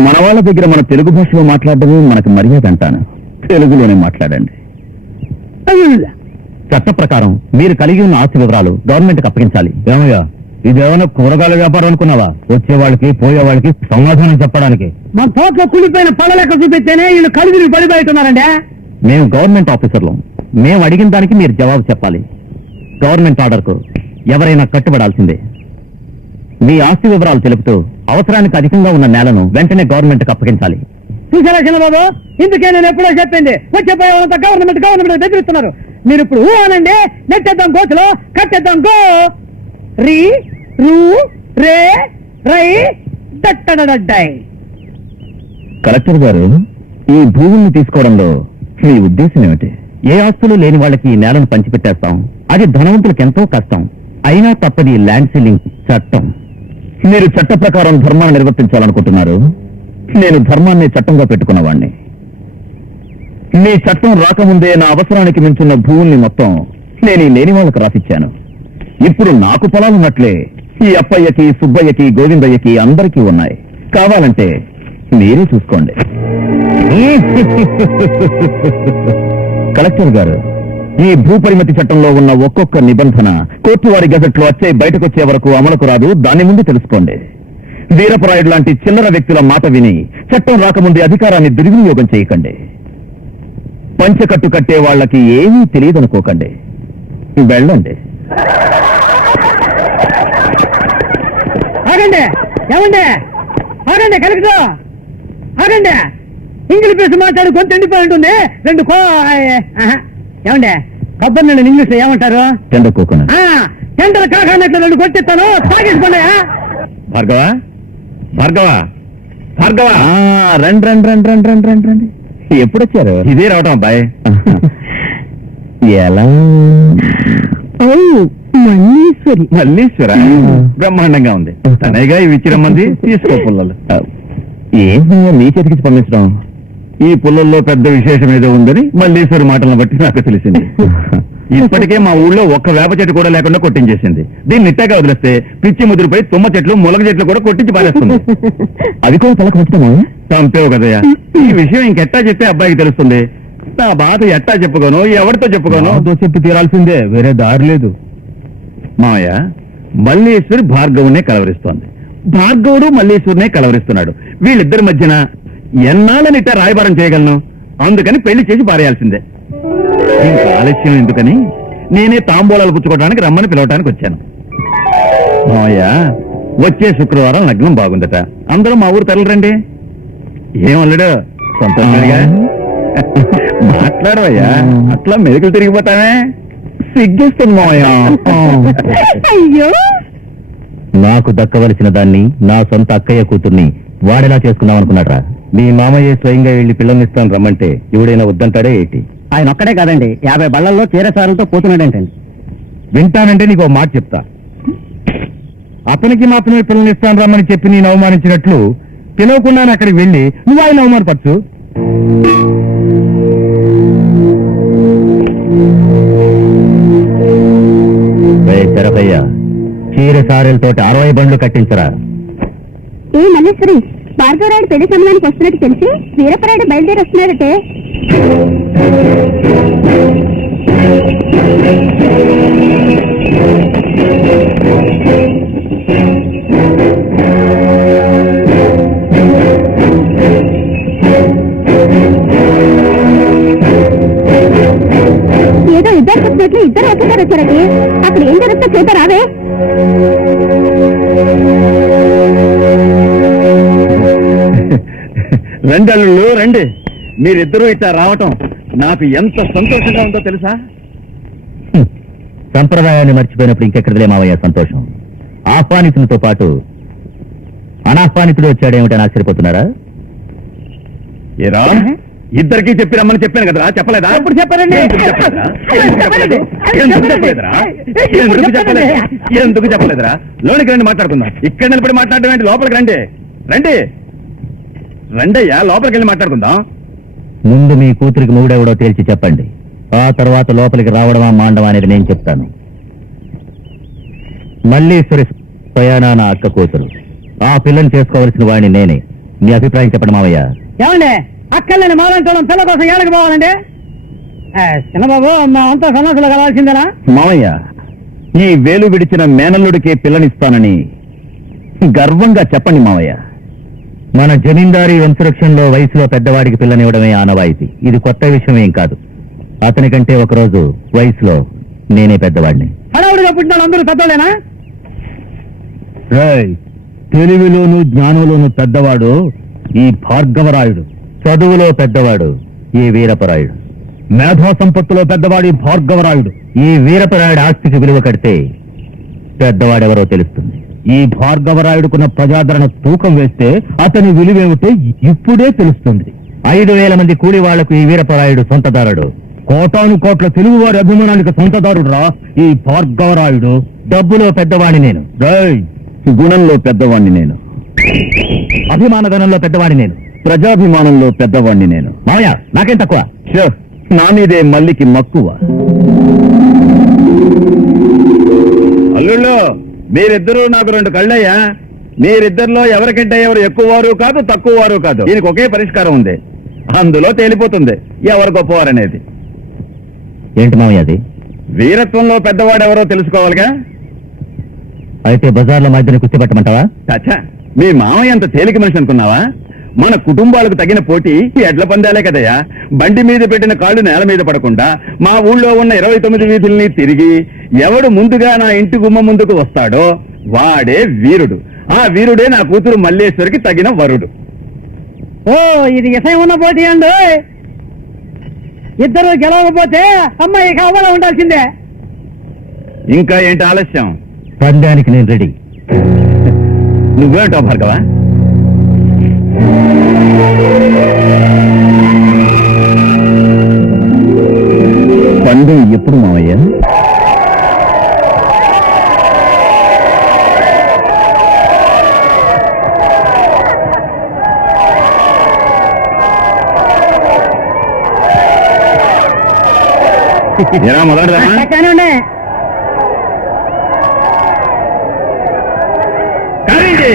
మన వాళ్ళ దగ్గర మన తెలుగు భాషలో మాట్లాడడమే మనకు మర్యాద అంటాను. తెలుగులోనే మాట్లాడండి. చట్ట ప్రకారం మీరు కలిగి ఉన్న ఆస్తి వివరాలు గవర్నమెంట్కి అప్పగించాలి. ఏమయ్యా, ఇదేమైనా కూరగాయల వ్యాపారం అనుకున్నావా? వచ్చే వాళ్ళకి పోయే వాళ్ళకి సమాధానం చెప్పడానికి. మన తోటలో కులిపోయిన పళ్ళ లెక్క చూపిస్తేనే వీళ్ళు కలిగి పడిపోతున్నారండి. మేము గవర్నమెంట్ ఆఫీసర్లు. మేము అడిగిన దానికి మీరు జవాబు చెప్పాలి. గవర్నమెంట్ ఆర్డర్కు ఎవరైనా కట్టుబడాల్సిందే. మీ ఆస్తి వివరాలు తెలుపుతూ అవసరానికి అధికంగా ఉన్న నేలను వెంటనే గవర్నమెంట్కి అప్పగించాలి. చూసారా చిన్నబాబు, ఇందుకే నేను ఎప్పుడో చెప్పింది. వచ్చే పోయేవాళ్ళంతా గవర్నమెంట్ బెదిరిస్తున్నారు. మీరు ఇప్పుడు అనండి, నెట్టేద్దాం గోతులో, కట్టేద్దాం గో. రీ రూ రే రై దట్టడడ్డాయి. కలెక్టర్ గారు, ఈ భూముల్ని తీసుకోవడంలో మీ ఉద్దేశం ఏమిటి? ఏ ఆస్తులు లేని వాళ్ళకి ఈ నేలను పంచిపెట్టేస్తాం. అది ధనవంతులకు ఎంతో కష్టం. అయినా తప్పది ల్యాండ్ సీలింగ్ చట్టం. మీరు చట్ట ప్రకారం ధర్మాన్ని నిర్వర్తించాలనుకుంటున్నారు. నేను ధర్మాన్ని చట్టంగా పెట్టుకున్నవాణ్ణి. మీ చట్టం రాకముందే నా అవసరానికి మించున్న భూముల్ని మొత్తం నేను ఈ లేని వాళ్ళకు రాసిచ్చాను. ఇప్పుడు నాకు పొలాలున్నట్లే ఈ అప్పయ్యకి, సుబ్బయ్యకి, గోవిందయ్యకి అందరికీ ఉన్నాయి. కావాలంటే మీరే చూసుకోండి. కలెక్టర్ గారు, ఈ భూపరిమితి చట్టంలో ఉన్న ఒక్కొక్క నిబంధన కోర్టు వారి గజెట్లో వచ్చే బయటకొచ్చే వరకు అమలుకు రాదు. దాని ముందు తెలుసుకోండి. వీరపరాయుడు లాంటి చిల్లర వ్యక్తుల మాట విని చట్టం రాకముందే అధికారాన్ని దుర్వినియోగం చేయకండి. పంచకట్టు కట్టే వాళ్ళకి ఏమీ తెలియదనుకోకండి. వెళ్ళండి. ఆగండి, ఏమండి? ఆగండి కలెక్టర్, ఆగండి. ఇంగ్లీష్ పేసి మాట్లాడు కొంత ఎండిపోయి ఉంటుంది. ఏమండి కొబ్బరి నీళ్ళు ఇంగ్లీష్ లో ఏమంటారు? చెందకోకుండా టెండర్ కాకన్నట్లు 2 కొట్టిస్తాను, తాగేసుకోండియా. భార్గవ, భార్గవ, భార్గవ, రండి రండి రండి రండి రండి రండి రండి. ఎప్పుడొచ్చారు? ఇదే రావటం అబ్బాయి. ఎలా? మల్లీశ్వరి. మల్లీశ్వర బ్రహ్మాండంగా ఉంది. తనేగా ఇవి ఇచ్చిరమ్మంది. తీసుకో పుల్లలు. ఏంటి నీ చేతికి పంపించడం? ఈ పుల్లల్లో పెద్ద విశేషం ఏదో ఉందని మల్లీశ్వరి మాటలను బట్టి నాకు తెలిసింది. ఇప్పటికే మా ఊళ్ళో ఒక్క వేప చెట్టు కూడా లేకుండా కొట్టించేసింది. దీన్ని నిట్టాగా వదిలేస్తే పిచ్చి ముదిరిపోయి తుమ్మ చెట్లు ములగ చెట్లు కూడా కొట్టించి పారేస్తుంది. అది కూడా తలకు వచ్చామా? చంపేవు కదయ్యా. ఈ విషయం ఇంకెట్టా చెప్తే అబ్బాయికి తెలుస్తుంది. నా బాధ ఎట్టా చెప్పుకోను, ఎవరితో చెప్పుకోను? చెప్పి తీరాల్సిందే, వేరే దారి లేదు. మావయ్య, మల్లీశ్వరి భార్గవునే కలవరిస్తోంది, భార్గవుడు మల్లీశ్వరినే కలవరిస్తున్నాడు. వీళ్ళిద్దరి మధ్యన ఎన్నాళ్ళని ఇట్టా రాయబారం చేయగలను? అందుకని పెళ్లి చేసి పారేయాల్సిందే. ఇంకా ఆలస్యం ఎందుకని నేనే తాంబూలాలు పుచ్చుకోవడానికి రమ్మని పిలవటానికి వచ్చాను. మావయ్య, వచ్చే శుక్రవారం లగ్నం బాగుందట. అందరూ మా ఊరు తరలిరండి. ఏమల్లుడు, సంతోషంగా మాట్లాడవయ్యా. అట్లా మెరుకులు తిరిగిపోతానే. సిగ్గేస్తుంది మావయ్య. అయ్యో, నాకు దక్కవలసిన దాన్ని, నా సొంత అక్కయ్య కూతుర్ని వాడేలా చేసుకుందాం అనుకున్నాడ్రా? మీ మామయ్య స్వయంగా వెళ్ళి పిల్లల్నిస్తాను రమ్మంటే ఎవడైనా వద్దంటాడే ఏంటి? ఆయన ఒక్కడే కాదండి, 50 బళ్ళల్లో చీరసారంతో పోతున్నాడేంటండి. వింటానంటే నీకు మాట చెప్తా. అతనికి మాత్రమే పిల్లల్నిస్తాను రమ్మని చెప్పి నేను అవమానించినట్లు పిలవకుండానే అక్కడికి వెళ్ళి నువ్వు ఆయన అవమానపరచు. తెరపయ్య, చీర సారెలతోటి 60 బండ్లు కట్టించరా. ఏ మల్లేశ్వరి, భార్గవరాయుడు పెళ్లి సమయానికి వస్తున్నట్టు తెలిసి వీరపరాయుడు బయలుదేరి వస్తున్నాడటే. ఏదో ఇద్దరు వచ్చినట్లు ఇద్దరు ఒకేసారి వచ్చారండి. అక్కడ ఏం జరుగుతుందో చేత రావే. రెండల్లు రండి. మీరిద్దరూ ఇట్లా రావటం నాకు ఎంత సంతోషంగా ఉందో తెలుసా? సంప్రదాయాన్ని మర్చిపోయినప్పుడు ఇంకెక్కడలే మావయ్య సంతోషం. ఆహ్వానితులతో పాటు అనాహ్వానితుడు వచ్చాడేమిటని ఆశ్చర్యపోతున్నారా? ఏరా, ఇద్దరికి చెప్పి రమ్మని చెప్పాను కదరా, చెప్పలేదా? ఎప్పుడు చెప్పారండి? ఎందుకు చెప్పలేదురా? లోనికి రండి, మాట్లాడుకుందాం. ఇక్కడ నిలబడి మాట్లాడడం ఏంటి? లోపలికి రండి. రండి రండయ్యా, లోపలికి వెళ్ళి మాట్లాడుకుందాం. ముందు మీ కూతురికి మూడెవడో తేల్చి చెప్పండి. ఆ తర్వాత లోపలికి రావడమా మాండమా అనేది నేను చెప్తాను. మల్లీశ్వరి స్వయానా నా అక్క కూతురు. ఆ పిల్లని చేసుకోవాల్సిన వాడిని నేనే. మీ అభిప్రాయం చెప్పండి మావయ్య. ఏమండి, అక్కర్లేని మాలంటోళ్ళం పిల్ల కోసం ఏడకి పోవాలండి? చిన్నబాబు, మా అంతా సమస్యలు కలవాల్సిందేనా? మావయ్య, ఈ వేలు విడిచిన మేనల్లుడికే పిల్లనిస్తానని గర్వంగా చెప్పండి మావయ్య. మన జమీందారీ వంశవృక్షంలో వయసులో పెద్దవాడికి పిల్లనివ్వడమే ఆనవాయితీ. ఇది కొత్త విషయం ఏం కాదు. అతనికంటే ఒకరోజు వయసులో నేనే పెద్దవాడిని. హడావుడిగా పుట్టిన వాళ్ళు అందరూ పెద్దోళ్ళేనా? తెలివిలోను జ్ఞానంలోను పెద్దవాడు ఈ భార్గవరాయుడు. చదువులో పెద్దవాడు ఈ వీరపరాయుడు. మేధా సంపత్తులో పెద్దవాడు ఈ భార్గవరాయుడు. ఈ వీరపరాయుడు ఆస్తికి విలువ కడితే పెద్దవాడెవరో తెలుస్తుంది. ఈ భార్గవరాయుడుకున్న ప్రజాదరణ తూకం వేస్తే అతని విలువేమిటో ఇప్పుడే తెలుస్తుంది. 5,000 మంది కూలి వాళ్లకు ఈ వీరపరాయుడు సొంతదారుడు. కోటాను కోట్ల తెలుగువారి అభిమానానికి సొంతదారుడు రా ఈ భార్గవరాయుడు. డబ్బులో పెద్దవాణ్ణి నేను. గుణంలో పెద్దవాణ్ణి నేను. అభిమానధనంలో పెద్దవాణ్ణి నేను. ప్రజాభిమానంలో పెద్దవాణ్ణి నేను. మావయ్య, నాకేం తక్కువ? నా మీదే మల్లికి మక్కువ. అల్లుళ్ళు, మీరిద్దరూ నాకు 2 కళ్ళయ్యా. మీరిద్దరిలో ఎవరికంటే ఎవరు ఎక్కువ వారు కాదు, తక్కువ వారు కాదు. దీనికి ఒకే పరిష్కారం ఉంది. అందులో తేలిపోతుంది ఎవరు గొప్పవారనేది. ఏంటి మావయ్య అది? వీరత్వంలో పెద్దవాడెవరో తెలుసుకోవాలిగా. అయితే బజార్లో మా ఇద్దరిని కుస్తీ పెట్టమంటావా? చచ్చా, మీ మామయ్య అంత తేలిక మనిషి అనుకున్నావా? మన కుటుంబాలకు తగిన పోటీ ఎడ్ల పందాలే కదయ్యా. బండి మీద పెట్టిన కాళ్ళు నేల మీద పడకుండా మా ఊళ్ళో ఉన్న 29 వీధుల్ని తిరిగి ఎవడు ముందుగా నా ఇంటి గుమ్మ ముందుకు వస్తాడో వాడే వీరుడు. ఆ వీరుడే నా కూతురు మల్లేశ్వరికి తగిన వరుడు. ఓ ఇది విషయం ఉన్న పోటీ అండి. ఇద్దరు గెలవకపోతే అమ్మాయి కావాలా ఉండాల్సిందే. ఇంకా ఏంటి ఆలస్యం? పందానికి నేను రెడీ. నువ్వేంటావు భార్గవ? పండు ఎప్పుడు మావయ్య? ఎలా మొదలెడదామా? కానివ్వండి. కానివ్వండి.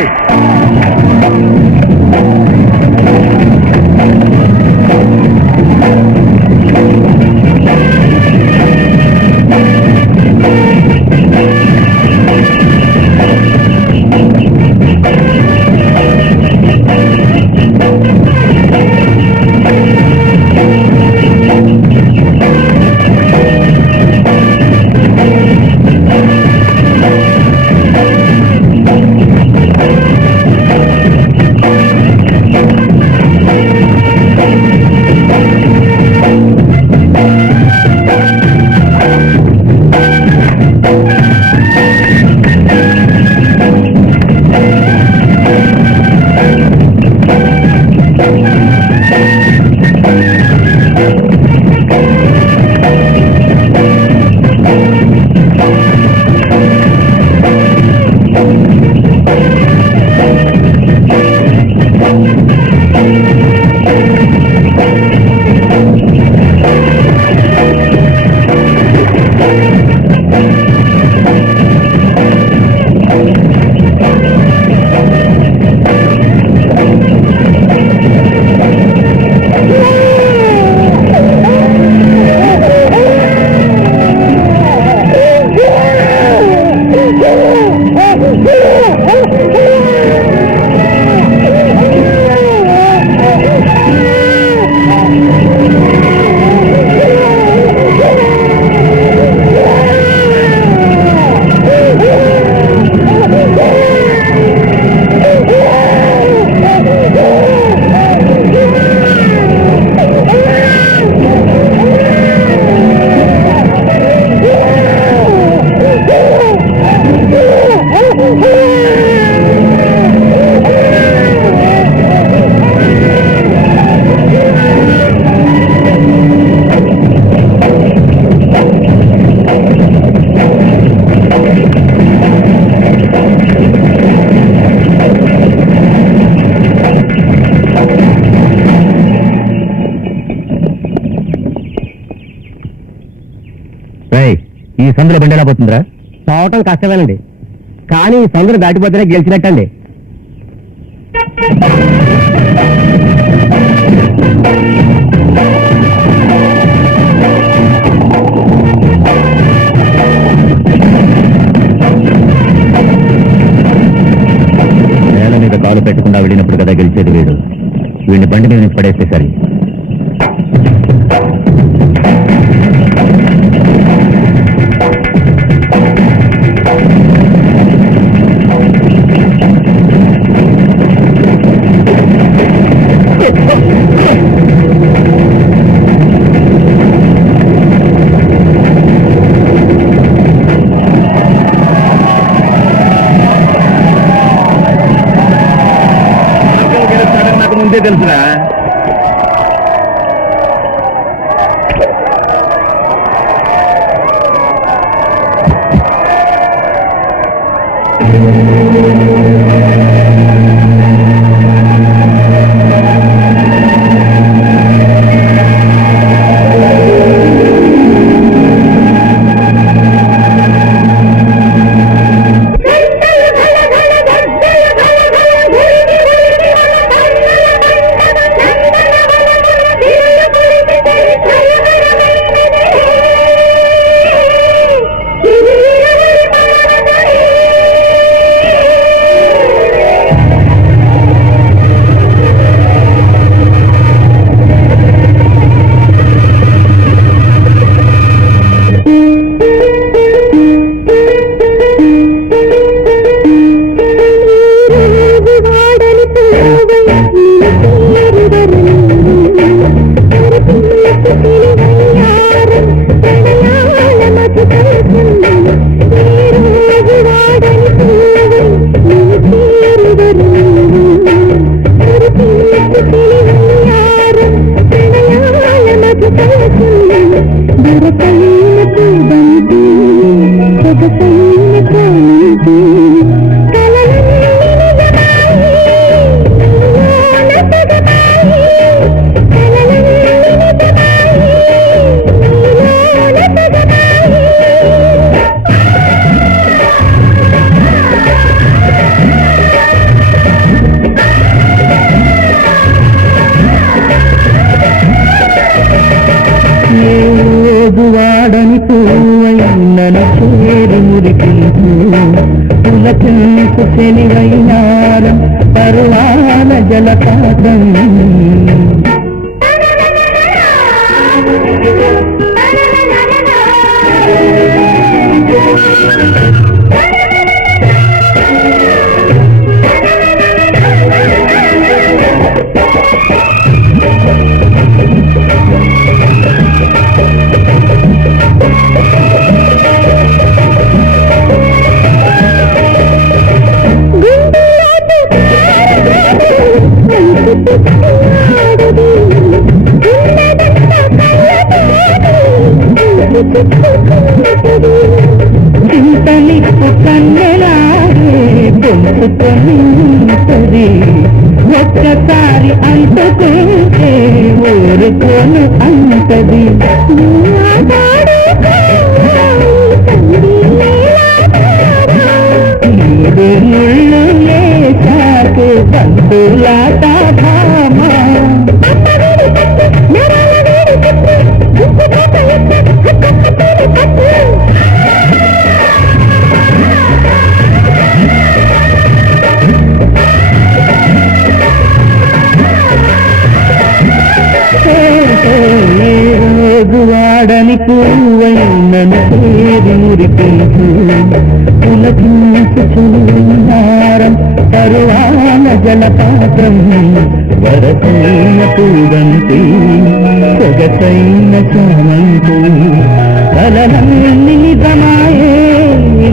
ఈ సందులో బండి ఎలా పోతుందిరా? పోవటం కష్టమేనండి, కానీ ఈ సందులు దాటిపోతేనే గెలిచినట్టండి. నేల మీద కాలు పెట్టకుండా వెళ్ళినప్పుడు కదా గెలిచేది వీడు. వీడిని బండి మీద నుంచి పడేస్తే సరి. నాకు ముందే తెలుసురా. వాడని పూవైనను చేరి మురికించు పులకింపు శనివైనారం పరువాల జలపాతం చింతలిప్పు కన్నెలాగే పొందుకొని ఒక్కసారి అంటుకుంటే ఊరుకోను అంటది మూడు ముళ్ళు లేచాకు బంధులాట ధామా వాడని పూవైనను చేరి మురికించు పులకించు చున్నారం తరువాల జలపాత్రం వరసైన పూదంతి సొగసైన చామంతి కలలన్నీ నిజమాయే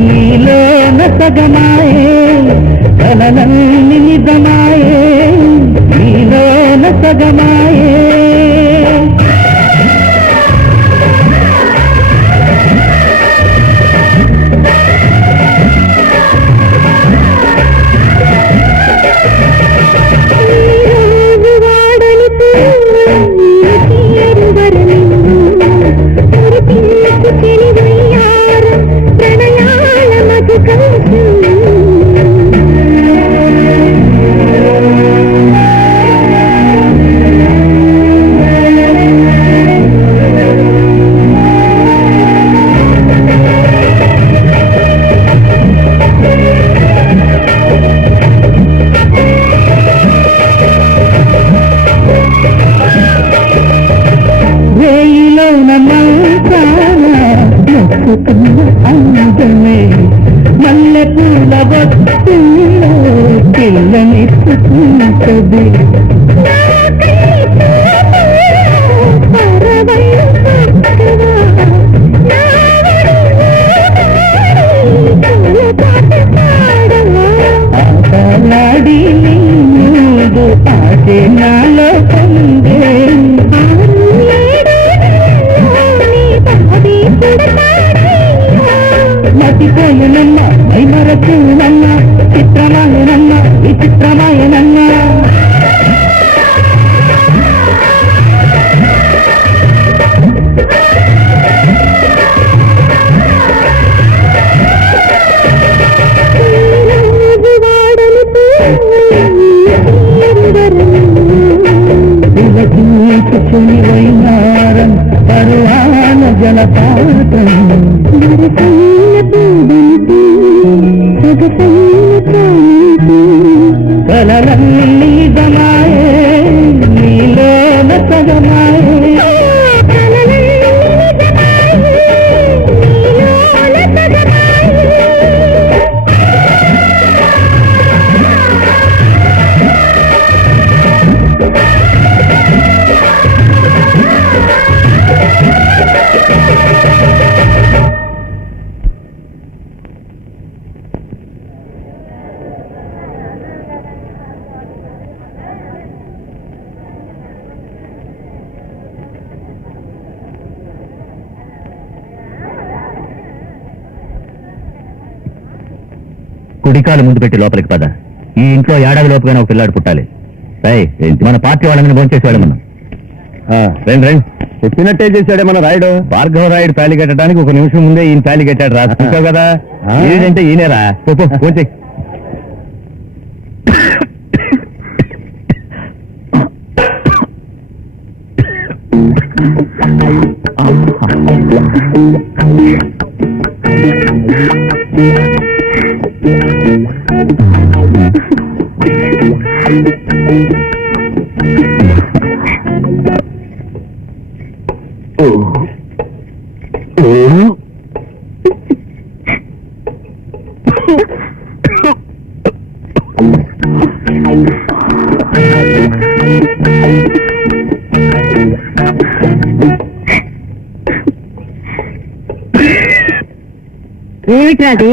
నీలోన సగమాయే కలలన్నీ నిజమాయే నీలోన సగమాయే అందమే మల్లెపూల వస్తుల్లో పిల్లనిప్పుకుంటది ఆటలాడి నీదు ఆటే నాలో పొందే మతిపోయనన్న మైమరచునన్న చిత్రమాయనన్న విచిత్రమాయనన్న చుని వైనారం పరువాన జలపాతం కలలన్నీ గమాయే నీలోన సగమాయే కుడికాలు ముందు పెట్టి లోపలికి పద. ఈ ఇంట్లో ఏడాది లోపుగానే ఒక పిల్లాడు పుట్టాలి. మన పార్టీ వాళ్ళని భోంచేసి వెళ్ళమన్నా. రండి రండి. చెప్పినట్టే చేశాడే మన రాయుడు. భార్గవ రాయుడు తాళి కట్టడానికి ఒక నిమిషం ముందే ఈయన తాళి కట్టాడు రా. చూసావు కదా, ఏంటంటే ఈయనేరా. భోంచే. ఏమిట్రా అది?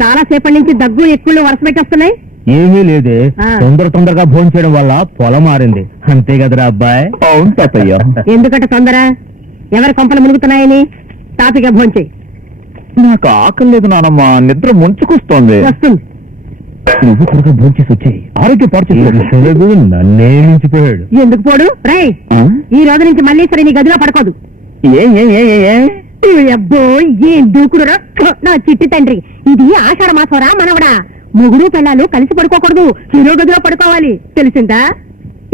చాలా సేపటి నుంచి దగ్గు ఎక్కువ వరుస పెట్టేస్తున్నాయి. ఏమీ లేదే, ఆ. తొందరగా భోజనం చేయడం వల్ల పొలం మారింది. అంతే కదరా అబ్బాయి? అవును తాతయ్య. ఎందుకంటే తొందర? ఎవరి కొంపలు మునుగుతున్నాయని తాపిగా భోంచేయి. నాకు ఆకలి లేదు నానమ్మ, నిద్ర ముంచుకొస్తోంది. వస్తుంది. నువ్వు త్వరగా భోంచేసి వచ్చేయి, ఆరోగ్యం పాటు చేసుకో. నన్నే మించిపోయాడు. ఎందుకు పోడు? రై, ఆ? ఈ రోజు నుంచి మళ్ళీ సరే నీ గదిలో పడుకోదు. ఏ ఏ ఏ ఏ ఏ? అబ్బో, ఏం దూకుడురా నా చిట్టి తండ్రి. ఇది ఆషాఢ మాసంరా మనవడా. మొగుడు పిల్లలు కలిసి పడుకోకూడదు, హీరో గదిలో పడుకోవాలి, తెలిసిందా?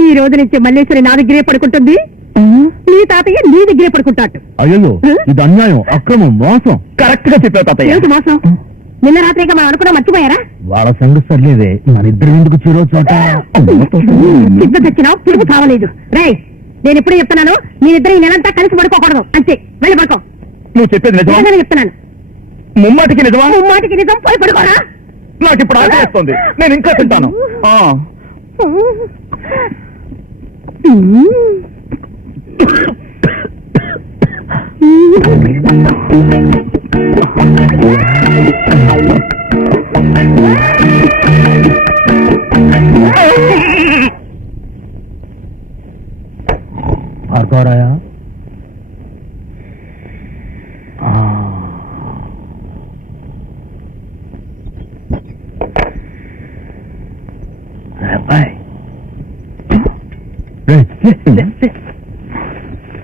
ఈ రోజు నుంచి మల్లేశ్వరి నా దగ్గరే పడుకుంటుంది, నీ తాతయ్య నీ దగ్గరే పడుకుంటాడు. అయ్యో, ఇది అన్యాయం, అక్రమం, మోసం. కరెక్ట్ గా చెప్పావు తాతయ్య. ఏమిటి మోసం? నిన్న రాత్రిగా మనం అనుకున్నా మర్చిపోయారా? వాళ్ళ సంగతి సర్లేదే, మన ఇద్దరు ఎందుకు చిరో చోట? సిద్ధ తెచ్చినా పురుగు చావలేదు. రై, నేను ఎప్పుడు చెప్తున్నాను, మీ ఇద్దరు ఈ నెలంతా కలిసి పడుకోకూడదు, అంతే. వెళ్ళి పడుకో. నువ్వు చెప్పేది నిజమా? నిజంగానే చెప్తున్నాను. ముమ్మాటికి నిజమా? మాటికి నిజం, పోయి పడుకోరా. నాకు ఇప్పుడు ఆకలిస్తుంది, నేను ఇంకా తింటాను. ఆ. భార్గవరాయా?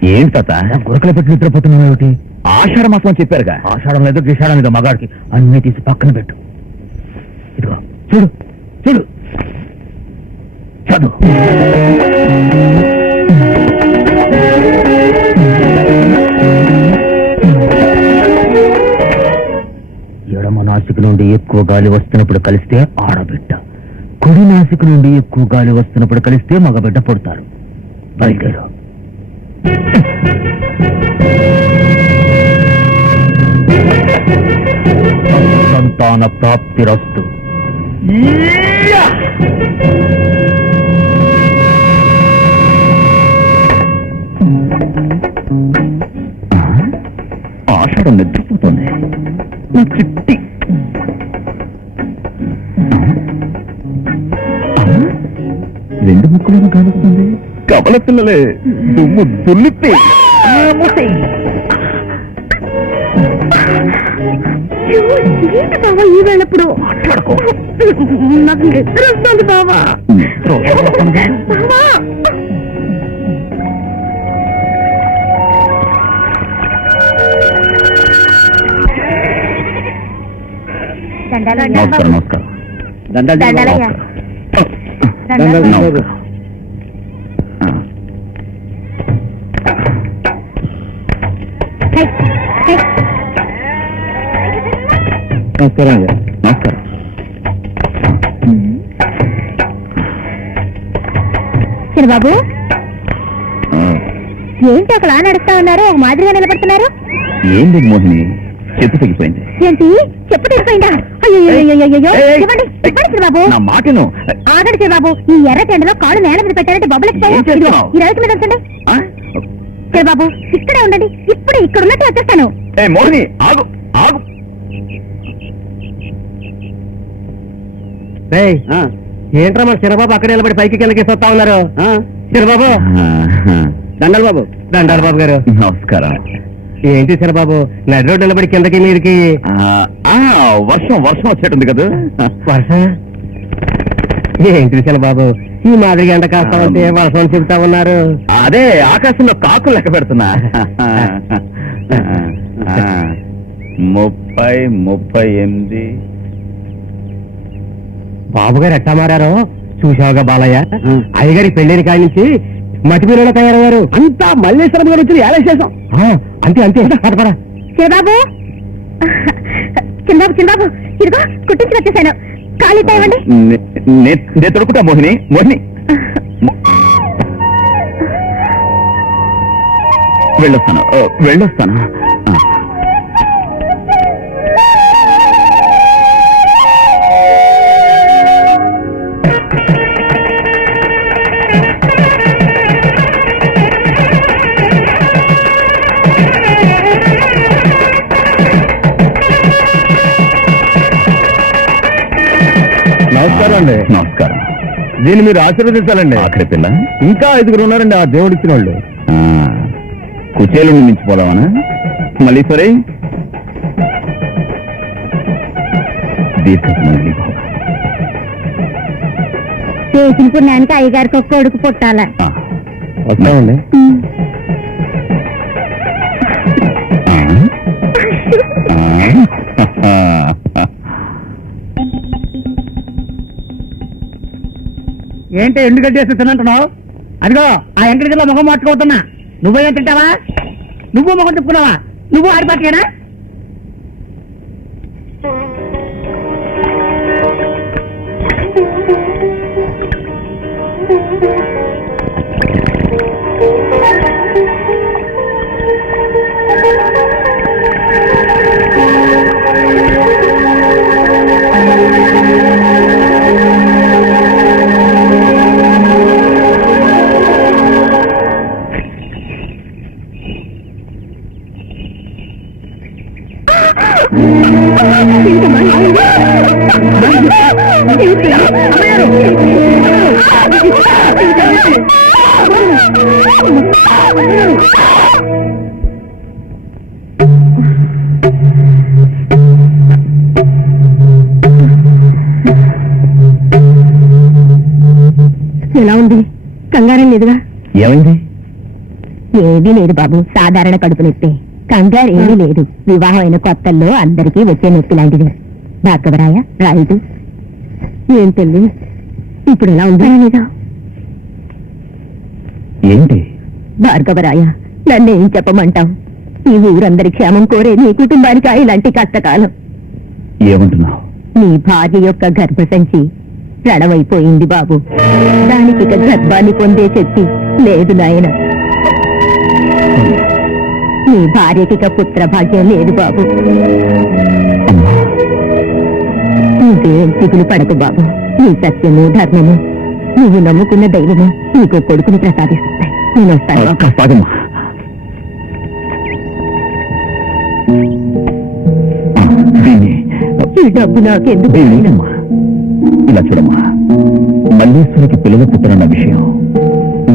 ఏంటి తాత, గురకలు పెట్టి నిద్రపోతున్నావు ఏమిటి? ఆషాఢ మాసం అని చెప్పారుగా. ఆషాఢం లేదు, గిషాఢం లేదు, మగాడికి అన్ని తీసి పక్కన పెట్టు. ఇదిగో చూడు చూడు, చదువు. ఎడమ నాసిక నుండి ఎక్కువ గాలి వస్తున్నప్పుడు కలిస్తే ఆడబిడ్డ, కుడి నాసిక నుండి ఎక్కువ గాలి వస్తున్నప్పుడు కలిస్తే మగబిడ్డ పుడతారు. బయలుదేరు. సంతాన ప్రాప్తిరస్తు. ఆషాఢం నిద్రపోతుంది. నా చిట్టి రెండు ముక్కలను కాలుస్తుంది. కవల పిల్లలే, దుమ్ము దుల్లితే ఏంటి బావా ఈ వేళప్పుడు? మాట్లాడుకో. నాకు నిద్ర వస్తుంది బావా. నిద్ర వస్తుందా? బావా, నమస్కారం నమస్కారం. దండాలయ్యా. నమస్కారం. High, high. నమస్కారం అయ్యా. నమస్కారం. చిన్నబాబు, ఏంటి అక్కడ నడుస్తా ఉన్నారు, ఒక మాదిరిగా నిలబడుతున్నారు? ఏం లేదు మోహిని, చెప్పు తెగిపోయింది. ఏంటి, చెప్పు తెలిపోయిందా? అయ్యో ఇవ్వండి చిన్నబాబు. నా మాటను. ఆగండి చిన్నబాబు, ఈ ఎర్ర టెండలో కాళ్ళు నేల మీద పెట్టారంటే బొబ్బలకి ఏం చేస్తున్నావ్? ఈ రైతు మీద ఉంచండి. ఆ? చిన్నబాబు, ఇక్కడే ఉండండి, ఇప్పుడే ఇక్కడ ఉన్నట్టు వచ్చేస్తాను. ఏ మోహిని, ఆగు ఆగు. ఏంట్రా మన చిరబాబు అక్కడ నిలబడి పైకి కిందకి వస్తా ఉన్నారు? చిరబాబు, దండాలి బాబు. దండాలి బాబు గారు. నమస్కారం. ఏంటి చిరబాబు, నడి రోడ్డు నిలబడి కిందకి మీరికి? వర్షం వచ్చేటుంది కదా. వర్షం ఏంటి విషయాలు బాబు, ఈ మాదిరి ఎండ కాస్తామంటే వర్షం అని చెప్తా ఉన్నారు. అదే ఆకాశంలో కాకులు లెక్క పెడుతున్నా. 38. బాబు గారు ఎట్టా మారారో చూసావుగా బాలయ్య. అయ్యగారి పెళ్లిని కాడి నుంచి మట్టి పిల్లలు తయారయ్యారు. అంతా మల్లేశ్వరం గారు వచ్చి ఏలేసేసాం. అంతే అంతే పడపరా. బాబు చిన్నబాబు ఇదిగో కుట్టించి వచ్చేసాను. ఖాళీ ఇవ్వండి. నేను తొడుకుతా మోహిని. వెళ్ళొస్తాను. నమస్కారం అండి. నమస్కారం. దీన్ని మీరు ఆశీర్వదించాలండి. ఆఖరి పిల్ల ఇంకా 5 ఉన్నారండి ఆ దేవుడు ఇచ్చిన వాళ్ళు. కుచేలు మించిపోదామనా? మల్లీశ్వరి దీర్ఘసుమంగళి భవ. చేసిన పుణ్యానికి అయ్యగారికి ఒక కొడుకు పుట్టాల. వస్తామండి. ఏంటి ఎండు గడ్డి వేసి తినంటున్నావు? అదిగో ఆ ఎంకడిలో ముఖం మార్చుకోతున్నా. నువ్వేం తింటావా? నువ్వు ముఖం తిప్పుకున్నావా? నువ్వు ఆడిపాటికేనా? ఎలా ఉంది? కంగారం లేదుగా? ఏమైంది? ఏదీ లేదు బాబు, సాధారణ కడుపు నొప్పి. కంగారు ఏమీ లేదు. వివాహం అయిన కొత్తల్లో అందరికీ వచ్చే నొప్పి లాంటిది. భార్గవరాయ రాయుడు ఏం తెలియదు. ఇప్పుడు ఎలా ఉంది? ఏంటి భార్గవరాయ, నన్నేం చెప్పమంటావు? ఈ ఊరందరి క్షేమం కోరే నీ కుటుంబానికి ఇలాంటి కష్టకాలం. ఏమంటున్నావు? నీ భార్య యొక్క గర్భసంచి రణమైపోయింది బాబు. దానికి ఇక గర్భాన్ని పొందే శక్తి లేదు నాయన. నీ భార్యకి ఇక పుత్ర భాగ్యం లేదు బాబు. నువ్వేం దిగులు పడకు బాబు. నీ సత్యము ధర్మము నువ్వు నమ్ముకున్న దైవము నీకు కొడుకుని ప్రసాదిస్తాయి. నేను వస్తాను. కాదమ్మా. ఈ డబ్బు నాకెందుకు? లేదమ్మా, ఇలా చూడమ్మా. మల్లేశ్వరికి పిల్లల పుట్టరన్న విషయం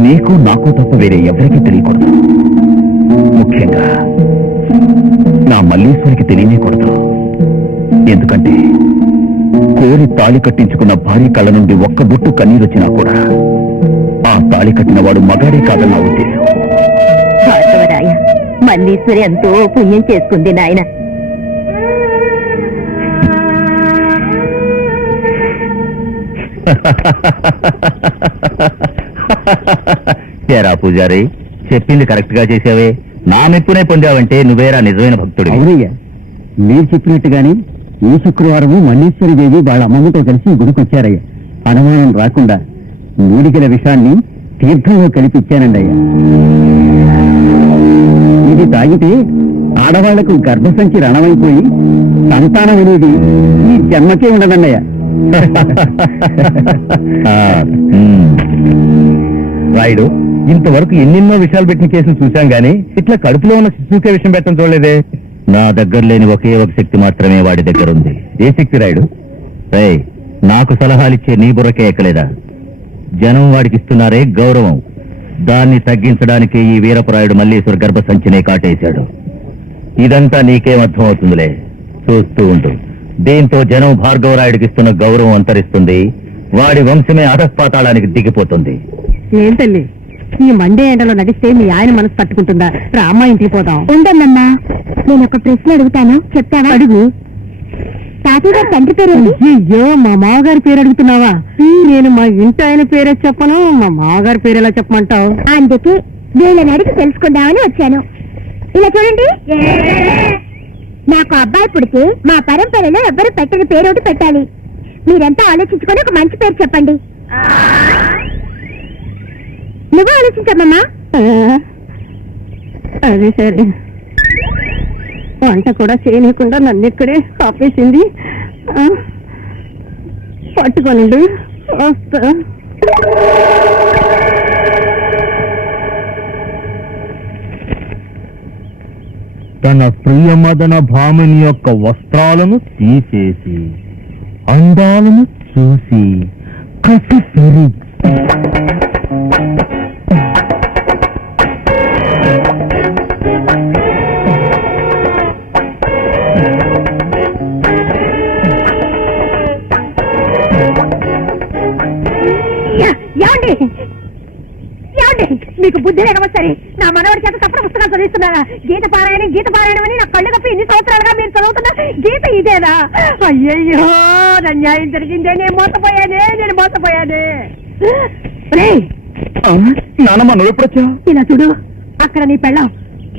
నీకు నాకు తప్ప వేరే ఎవరికీ తెలియకూడదు. ముఖ్యంగా నా మల్లేశ్వరికి తెలియకూడదు. ఎందుకంటే కోరి తాళి కట్టించుకున్న భార్య కళ్ళ నుండి ఒక్క బొట్టు కన్నీరొచ్చినా కూడా ఆ తాళి కట్టిన వాడు మగాడే కాదన్న ఉద్దేశం. భార్గవరాయ, మల్లీశ్వరి ఎంతో పుణ్యం చేసుకుంది నాయన. ఏరా పూజారి, చెప్పింది కరెక్ట్ గా చేసావే. నా మెప్పునే పొందావంటే నువ్వేరా నిజమైన భక్తుడు. అవునయ్యా, మీరు చెప్పినట్టుగానే ఈ శుక్రవారము మల్లేశ్వరి దేవి వాళ్ళ అమ్మమ్మతో కలిసి గుడికి వచ్చారయ్యా. అనుమానం రాకుండా మూడిగల విషాన్ని తీర్థంలో కలిపిచ్చానండి అయ్యా. ఇది తాగితే ఆడవాళ్లకు గర్భసంచి రణమైపోయి సంతానం అనేది ఈ జన్మకే ఉండదన్నయ్య. రాయుడు, ఇంతవరకు ఎన్నెన్నో విషయాలు పెట్టిన కేసులు చూశాం గానీ ఇట్లా కడుపులో ఉన్న శిశువుకే విషయం పెట్టడం చూడలేదే. నా దగ్గర లేని ఒకే ఒక శక్తి మాత్రమే వాడి దగ్గర ఉంది. ఏ శక్తి రాయుడు? రేయ్, నాకు సలహాలిచ్చే నీ బుర్రకే ఎక్కలేదా? జనం వాడికి ఇస్తున్నారే గౌరవం, దాన్ని తగ్గించడానికి ఈ వీరపరాయుడు మల్లీశ్వర గర్భ సంచినే కాటేశాడు. ఇదంతా నీకేం అర్థం అవుతుందిలే, చూస్తూ ఉండు. దీంతో జనం భార్గవరాయుడికి ఇస్తున్న గౌరవం అంతరిస్తుంది, వాడి వంశమే అధస్పాతాళానికి దిగిపోతుంది. ఏం తల్లి, ఈ మండే ఎండలో నడిస్తే మీ ఆయన మనసు తట్టుకుంటుందా? రామ్మ ఇంటికి పోదాం. ఉండమ్మా, నేను ఒక ప్రశ్న అడుగుతాను, చెప్తావా? అడుగు. తాతయ్య గారి తండ్రి పేరు అయ్యో, మా మామగారి పేరు అడుగుతున్నావా? నేను మా ఇంటి ఆయన పేరే చెప్పను, మా మామగారి పేరు ఎలా చెప్పమంటావు? అందుకే వీళ్ళని అడిగి తెలుసుకుందామని వచ్చాను. ఇలా చూడండి, నాకు అబ్బాయి పుడితే మా పరంపరలో ఎవ్వరు పెట్టని పేరు ఒకటి పెట్టాలి. మీరంతా ఆలోచించుకొని ఒక మంచి పేరు చెప్పండి. నువ్వు ఆలోచించమ్మా. అది సరే, వంట కూడా చేయనీయకుండా నన్ను ఇక్కడే ఆపేసింది. పట్టుకోనండి, వస్తా. తన ప్రియమదన భామిని యొక్క వస్త్రాలను తీసేసి అందాలను చూసి కసి మీకు బుద్ధి లేక సరే, నా మనవడి చేత తప్పుడు పుస్తకాలు చదివిస్తున్నారా? గీత పారాయణం అని నా కళ్ళు కప్పి ఇన్ని సంవత్సరాలుగా మీరు చదువుతున్న గీత ఇదేనా? అయ్యయ్యో, అన్యాయం జరిగిందే, నేను మోసపోయానే. నానమ్మ, నువ్వు ఎప్పుడొచ్చా? ఇలా చూడు, అక్కడ నీ పెళ్ళం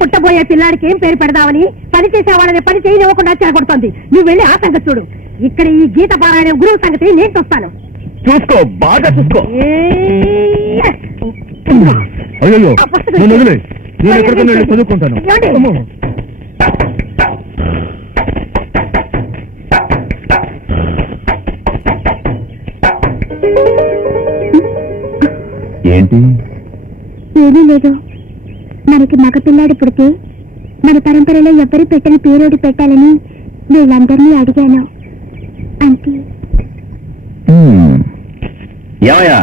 పుట్టబోయే పిల్లాడికి ఏం పేరు పెడదామని పని చేసేవాళ్ళని పని చేయనివ్వకుండా చెడగొడుతోంది. నువ్వు వెళ్ళి ఆ సంగతి చూడు. ఇక్కడ ఈ గీత పారాయణం గురువు సంగతి నేను చూస్తాను. చూసుకో, బాగా చూసుకో. అయ్యో, నేను వదిలే, నేను ఎక్కడికైనా వెళ్ళి చదువుకుంటాను. ఏంటి? ఏమీ లేదు. మనకి మగ పిల్లాడు పుడితే మన పరంపరలో ఎవ్వరు పెట్టని పేరోడి పెట్టాలని వీళ్ళందరినీ అడిగాను, అంతే. ఏమయ్యా,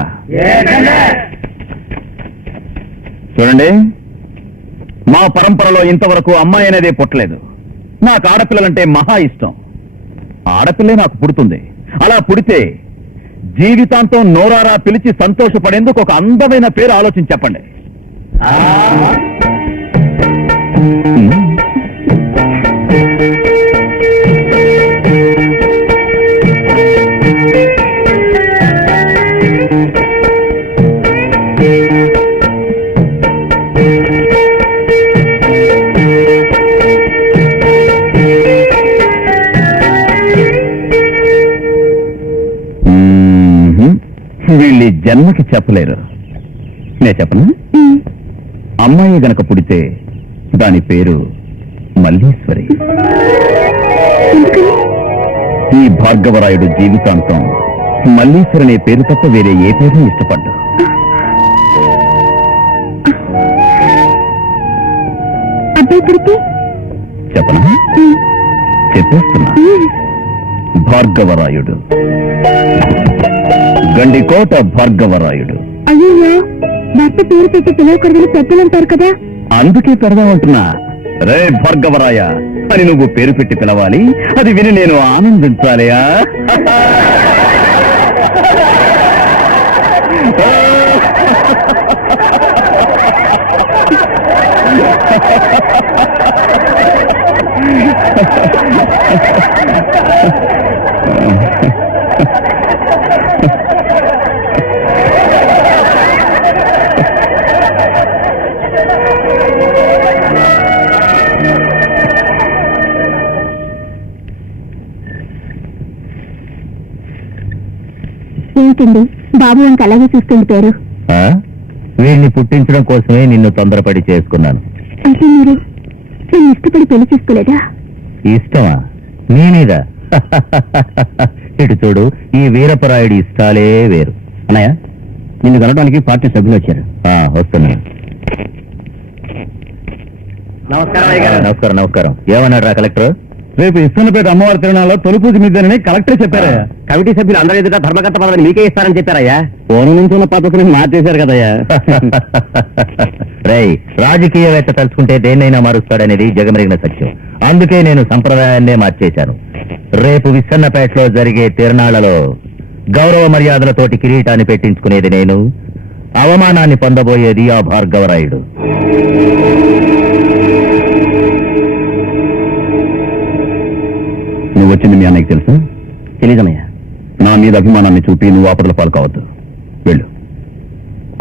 చూడండి, మా పరంపరలో ఇంతవరకు అమ్మాయి అనేదే పుట్టలేదు. నాకు ఆడపిల్లలంటే మహా ఇష్టం. ఆడపిల్లే నాకు పుడుతుంది. అలా పుడితే జీవితాంతం నోరారా పిలిచి సంతోషపడేందుకు ఒక అందమైన పేరు ఆలోచించి చెప్పండి. వీళ్ళ జన్మకి చెప్పలేరు. నే చెప్పను. అమ్మాయి గనక పుడితే దాని పేరు మల్లీశ్వరి. ఈ భార్గవరాయుడు జీవితాంతం మల్లీశ్వరి అనే పేరు తప్ప వేరే ఏ పేరుని ఇష్టపడ్డాడు. అబ్బాయి పుడితే చెప్పనా? చెప్పేస్తున్నా. భార్గవరాయుడు, గండికోట భార్గవరాయుడు. అయ్యో, భర్త పేరు పెట్టి పిలవకూడదని పెద్దలంటారు కదా. అందుకే పెడదామంటున్నా. రే భార్గవరాయ అని నువ్వు పేరు పెట్టి పిలవాలి. అది విని నేను ఆనందించాలియా? ఏంటండి బాబు వంక అలాగే చూస్తుంది పేరు? వీడిని పుట్టించడం కోసమే నిన్ను తొందరపడి చేసుకున్నాను. అంటే మీరు నేను ఇష్టపడి పెళ్లి చేసుకోలేదా? ఇష్టమా? నీ మీద? ఇటు చూడు, ఈ వీరపరాయుడి ఇష్టాలే వేరు. అన్నయ్య, నిన్ను కలవడానికి పార్టీ సభ్యులు వచ్చారు. వస్తున్నా. నమస్కారం. నమస్కారం. ఏమన్నాడు రా కలెక్టర్? రేపు ఇస్తున్నపేట అమ్మవారి తిరునాళ్ళలో తొలి పూజ మీదని కలెక్టర్ చెప్పారయ్యా. కమిటీ సభ్యులు అందరూ ఎదుట ధర్మకర్త పదవిని మీకే ఇస్తారని చెప్పారయ్యా. పూర్వం నుంచి ఉన్న పద్ధతిని మార్చేశారు కదయ్యా. రై, రాజకీయవేత్త తలుచుకుంటే దేన్నైనా మారుస్తాడనేది జగమెరిగిన సత్యం. అందుకే నేను సంప్రదాయాన్నే మార్చేశాను. రేపు విస్సన్నపేటలో జరిగే తిరణాళ్లలో గౌరవ మర్యాదలతోటి కిరీటాన్ని పెట్టించుకునేది నేను, అవమానాన్ని పొందబోయేది ఆ భార్గవరాయుడు. నువ్వు వచ్చింది మీ అన్నయ్యకి తెలుసు? తెలీదన్నయ్య. నా మీద అభిమానాన్ని చూపి నువ్వు ఆపదల పాలు కావద్దు. వెళ్ళు.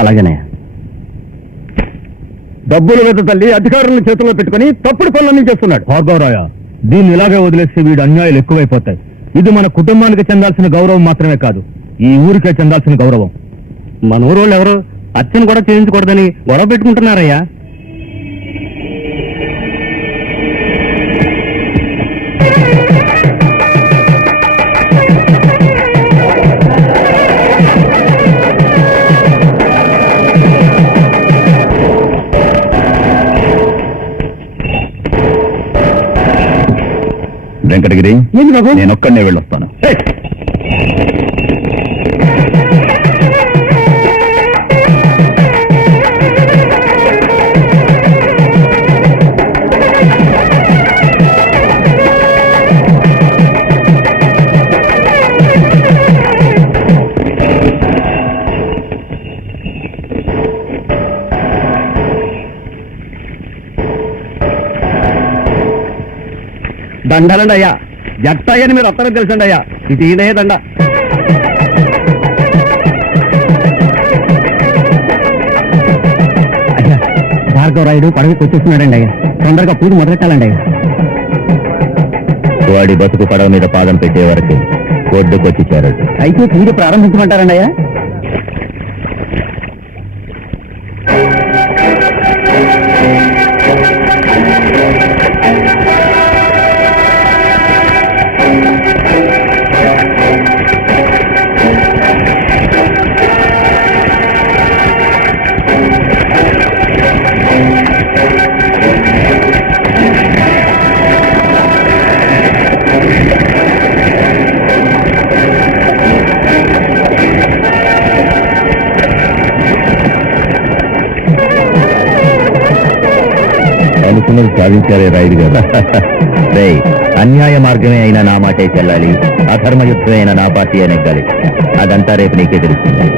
అలాగేనయ్య. డబ్బులు వెద తల్లి అధికారులను చేతుల్లో పెట్టుకుని తప్పుడు పనులన్నీ చేస్తున్నాడు. భార్గవరాయ, దీన్ని ఇలాగే వదిలేస్తే వీడు అన్యాయాలు ఎక్కువైపోతాయి. ఇది మన కుటుంబానికి చెందాల్సిన గౌరవం మాత్రమే కాదు, ఈ ఊరికే చెందాల్సిన గౌరవం. మన ఊరోళ్ళు ఎవరు అచ్చను కూడా చేయించకూడదని గొడవ పెట్టుకుంటున్నారయ్యా. వెంకటగిరి, నేను ఒక్కడనే వెళ్ళొస్తాను. దండాలండి అయ్యా, జట్టాయని మీరు ఒక్కరే తెలుసండి అయ్యా. ఇది ఈయనే దండ. అయ్యా, భార్గవరాయుడు పడవకి వచ్చేస్తున్నాడండి అయ్యా. తొందరగా పూజ మొదలెట్టాలండి అయ్యా. వాడి బతుకు పడవ మీద పాదం పెట్టే వరకు ఒడ్డుకొచ్చి చేరదు. అయితే పూజ ప్రారంభించమంటారండి అయ్యా. అనుకున్నది సాధించారే రాయుడు గారు. అన్యాయ మార్గమే అయినా నా మాటే చెల్లాలి, అధర్మ యుద్ధమే అయినా నా పార్టీ నెగ్గాలి. అదంతా రేపు నీకే తెలుస్తుంది.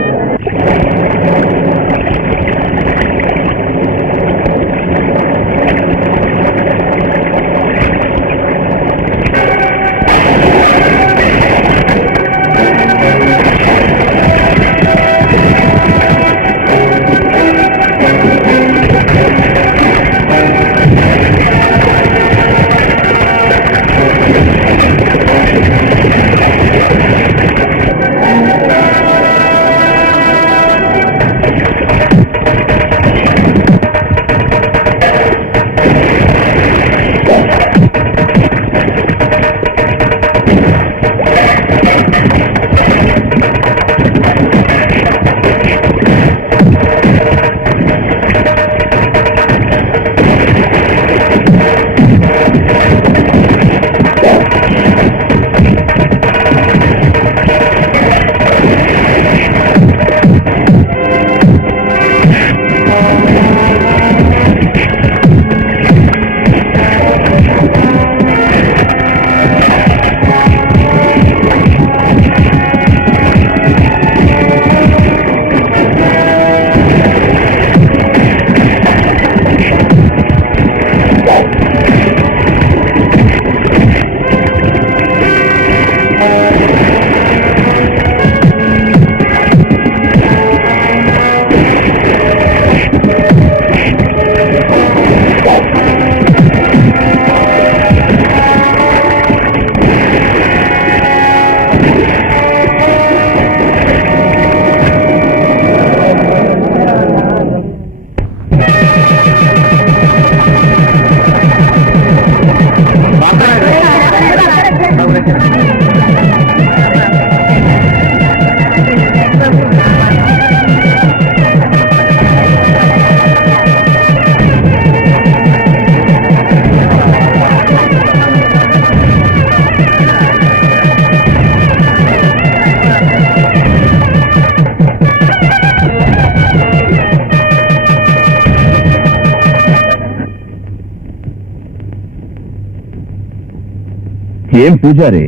ఏం పూజారి,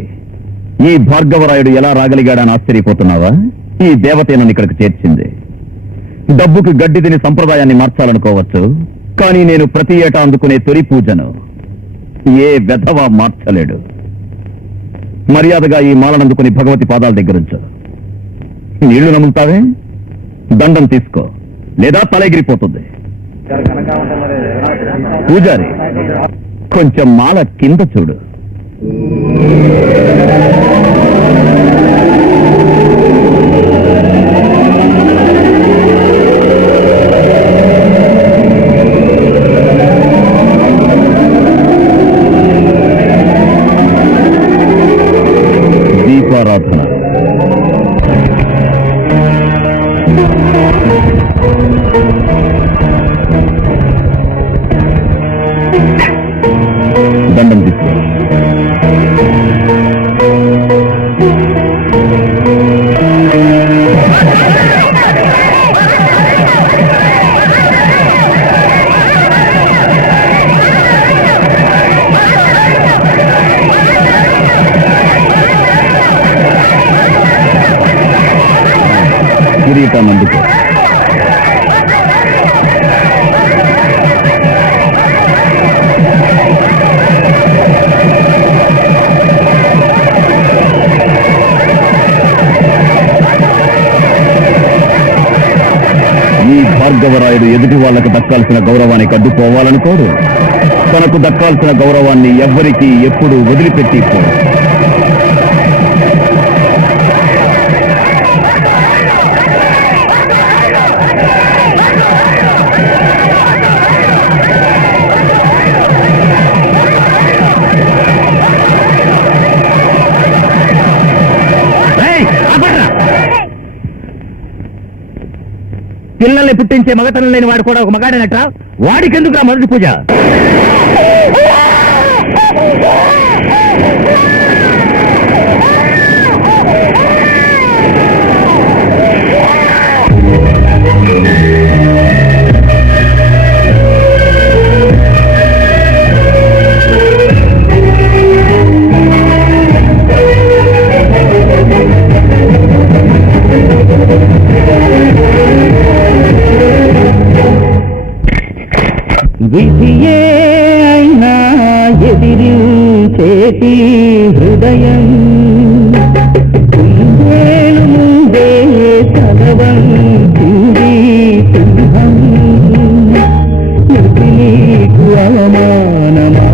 ఈ భార్గవరాయుడు ఎలా రాగలిగాడని ఆశ్చర్యపోతున్నావా? ఈ దేవతే నన్ను ఇక్కడికి చేర్చింది. డబ్బుకి గడ్డి తిని సంప్రదాయాన్ని మార్చాలనుకోవచ్చు, కానీ నేను ప్రతి ఏటా అందుకునే తొలి పూజను ఏ వెధవా మార్చలేడు. మర్యాదగా ఈ మాలనందుకుని భగవతి పాదాల దగ్గరుంచు. నీళ్లు నములుతావే? దండం తీసుకో, లేదా తలెగిరిపోతుంది. పూజారి, కొంచెం మాల కింద చూడు. దీపారాధన. దండం తీసుకో. కిరీటం అందుకో. ఈ భార్గవరాయుడు ఎదుటి వాళ్లకు దక్కాల్సిన గౌరవానికి అడ్డుకోవాలనుకోడు. తనకు దక్కాల్సిన గౌరవాన్ని ఎవ్వరికీ ఎప్పుడు వదిలిపెట్టి పోడు. పిల్లల్ని పుట్టించే మగతనం లేని వాడు కూడా ఒక మగాడనట. వాడికెందుకు మొదటి పూజ? విధియే అయినా ఎదిరించేటి హృదయం కుందేలు ముందే చదవంచింది సింహం. ఇది నీకు అవమానమా?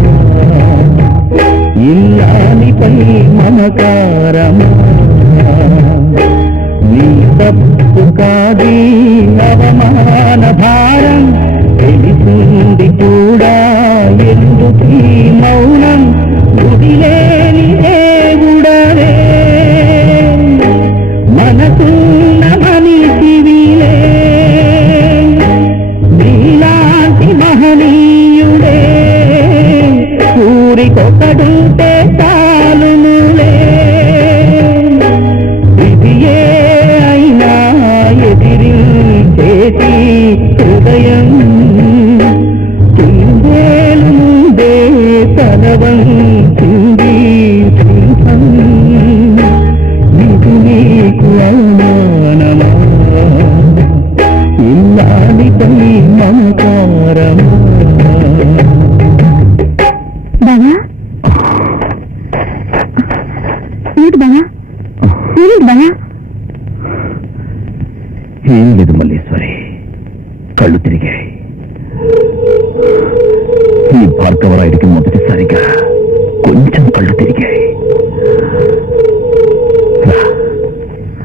ఇల్లానిపై మమకారమా? నీ తప్పు కాది అవమాన భారం తెలిసింది కూడా. ఎందుకీ మౌనం? గుడిలేని దేవుడవే మనసున్న మనిషివిలే. నీలాంటి మహనీయుడే ఊరికొకడుంటే చాలునులే. విధియే అయినా ఎదిరించేటి హృదయం కుందేలు ముందే తలవంచింది సింహం. ఇది నీకు అవమానమా? ఇల్లానిపై మమకారమా? బావా ఏంటి బావా? ఏంటి బావా? ఏం లేదు మల్లేశ్వరి, కళ్ళు తిరిగాయి. ఈ భార్గవరాయుడికి మొదటిసారిగా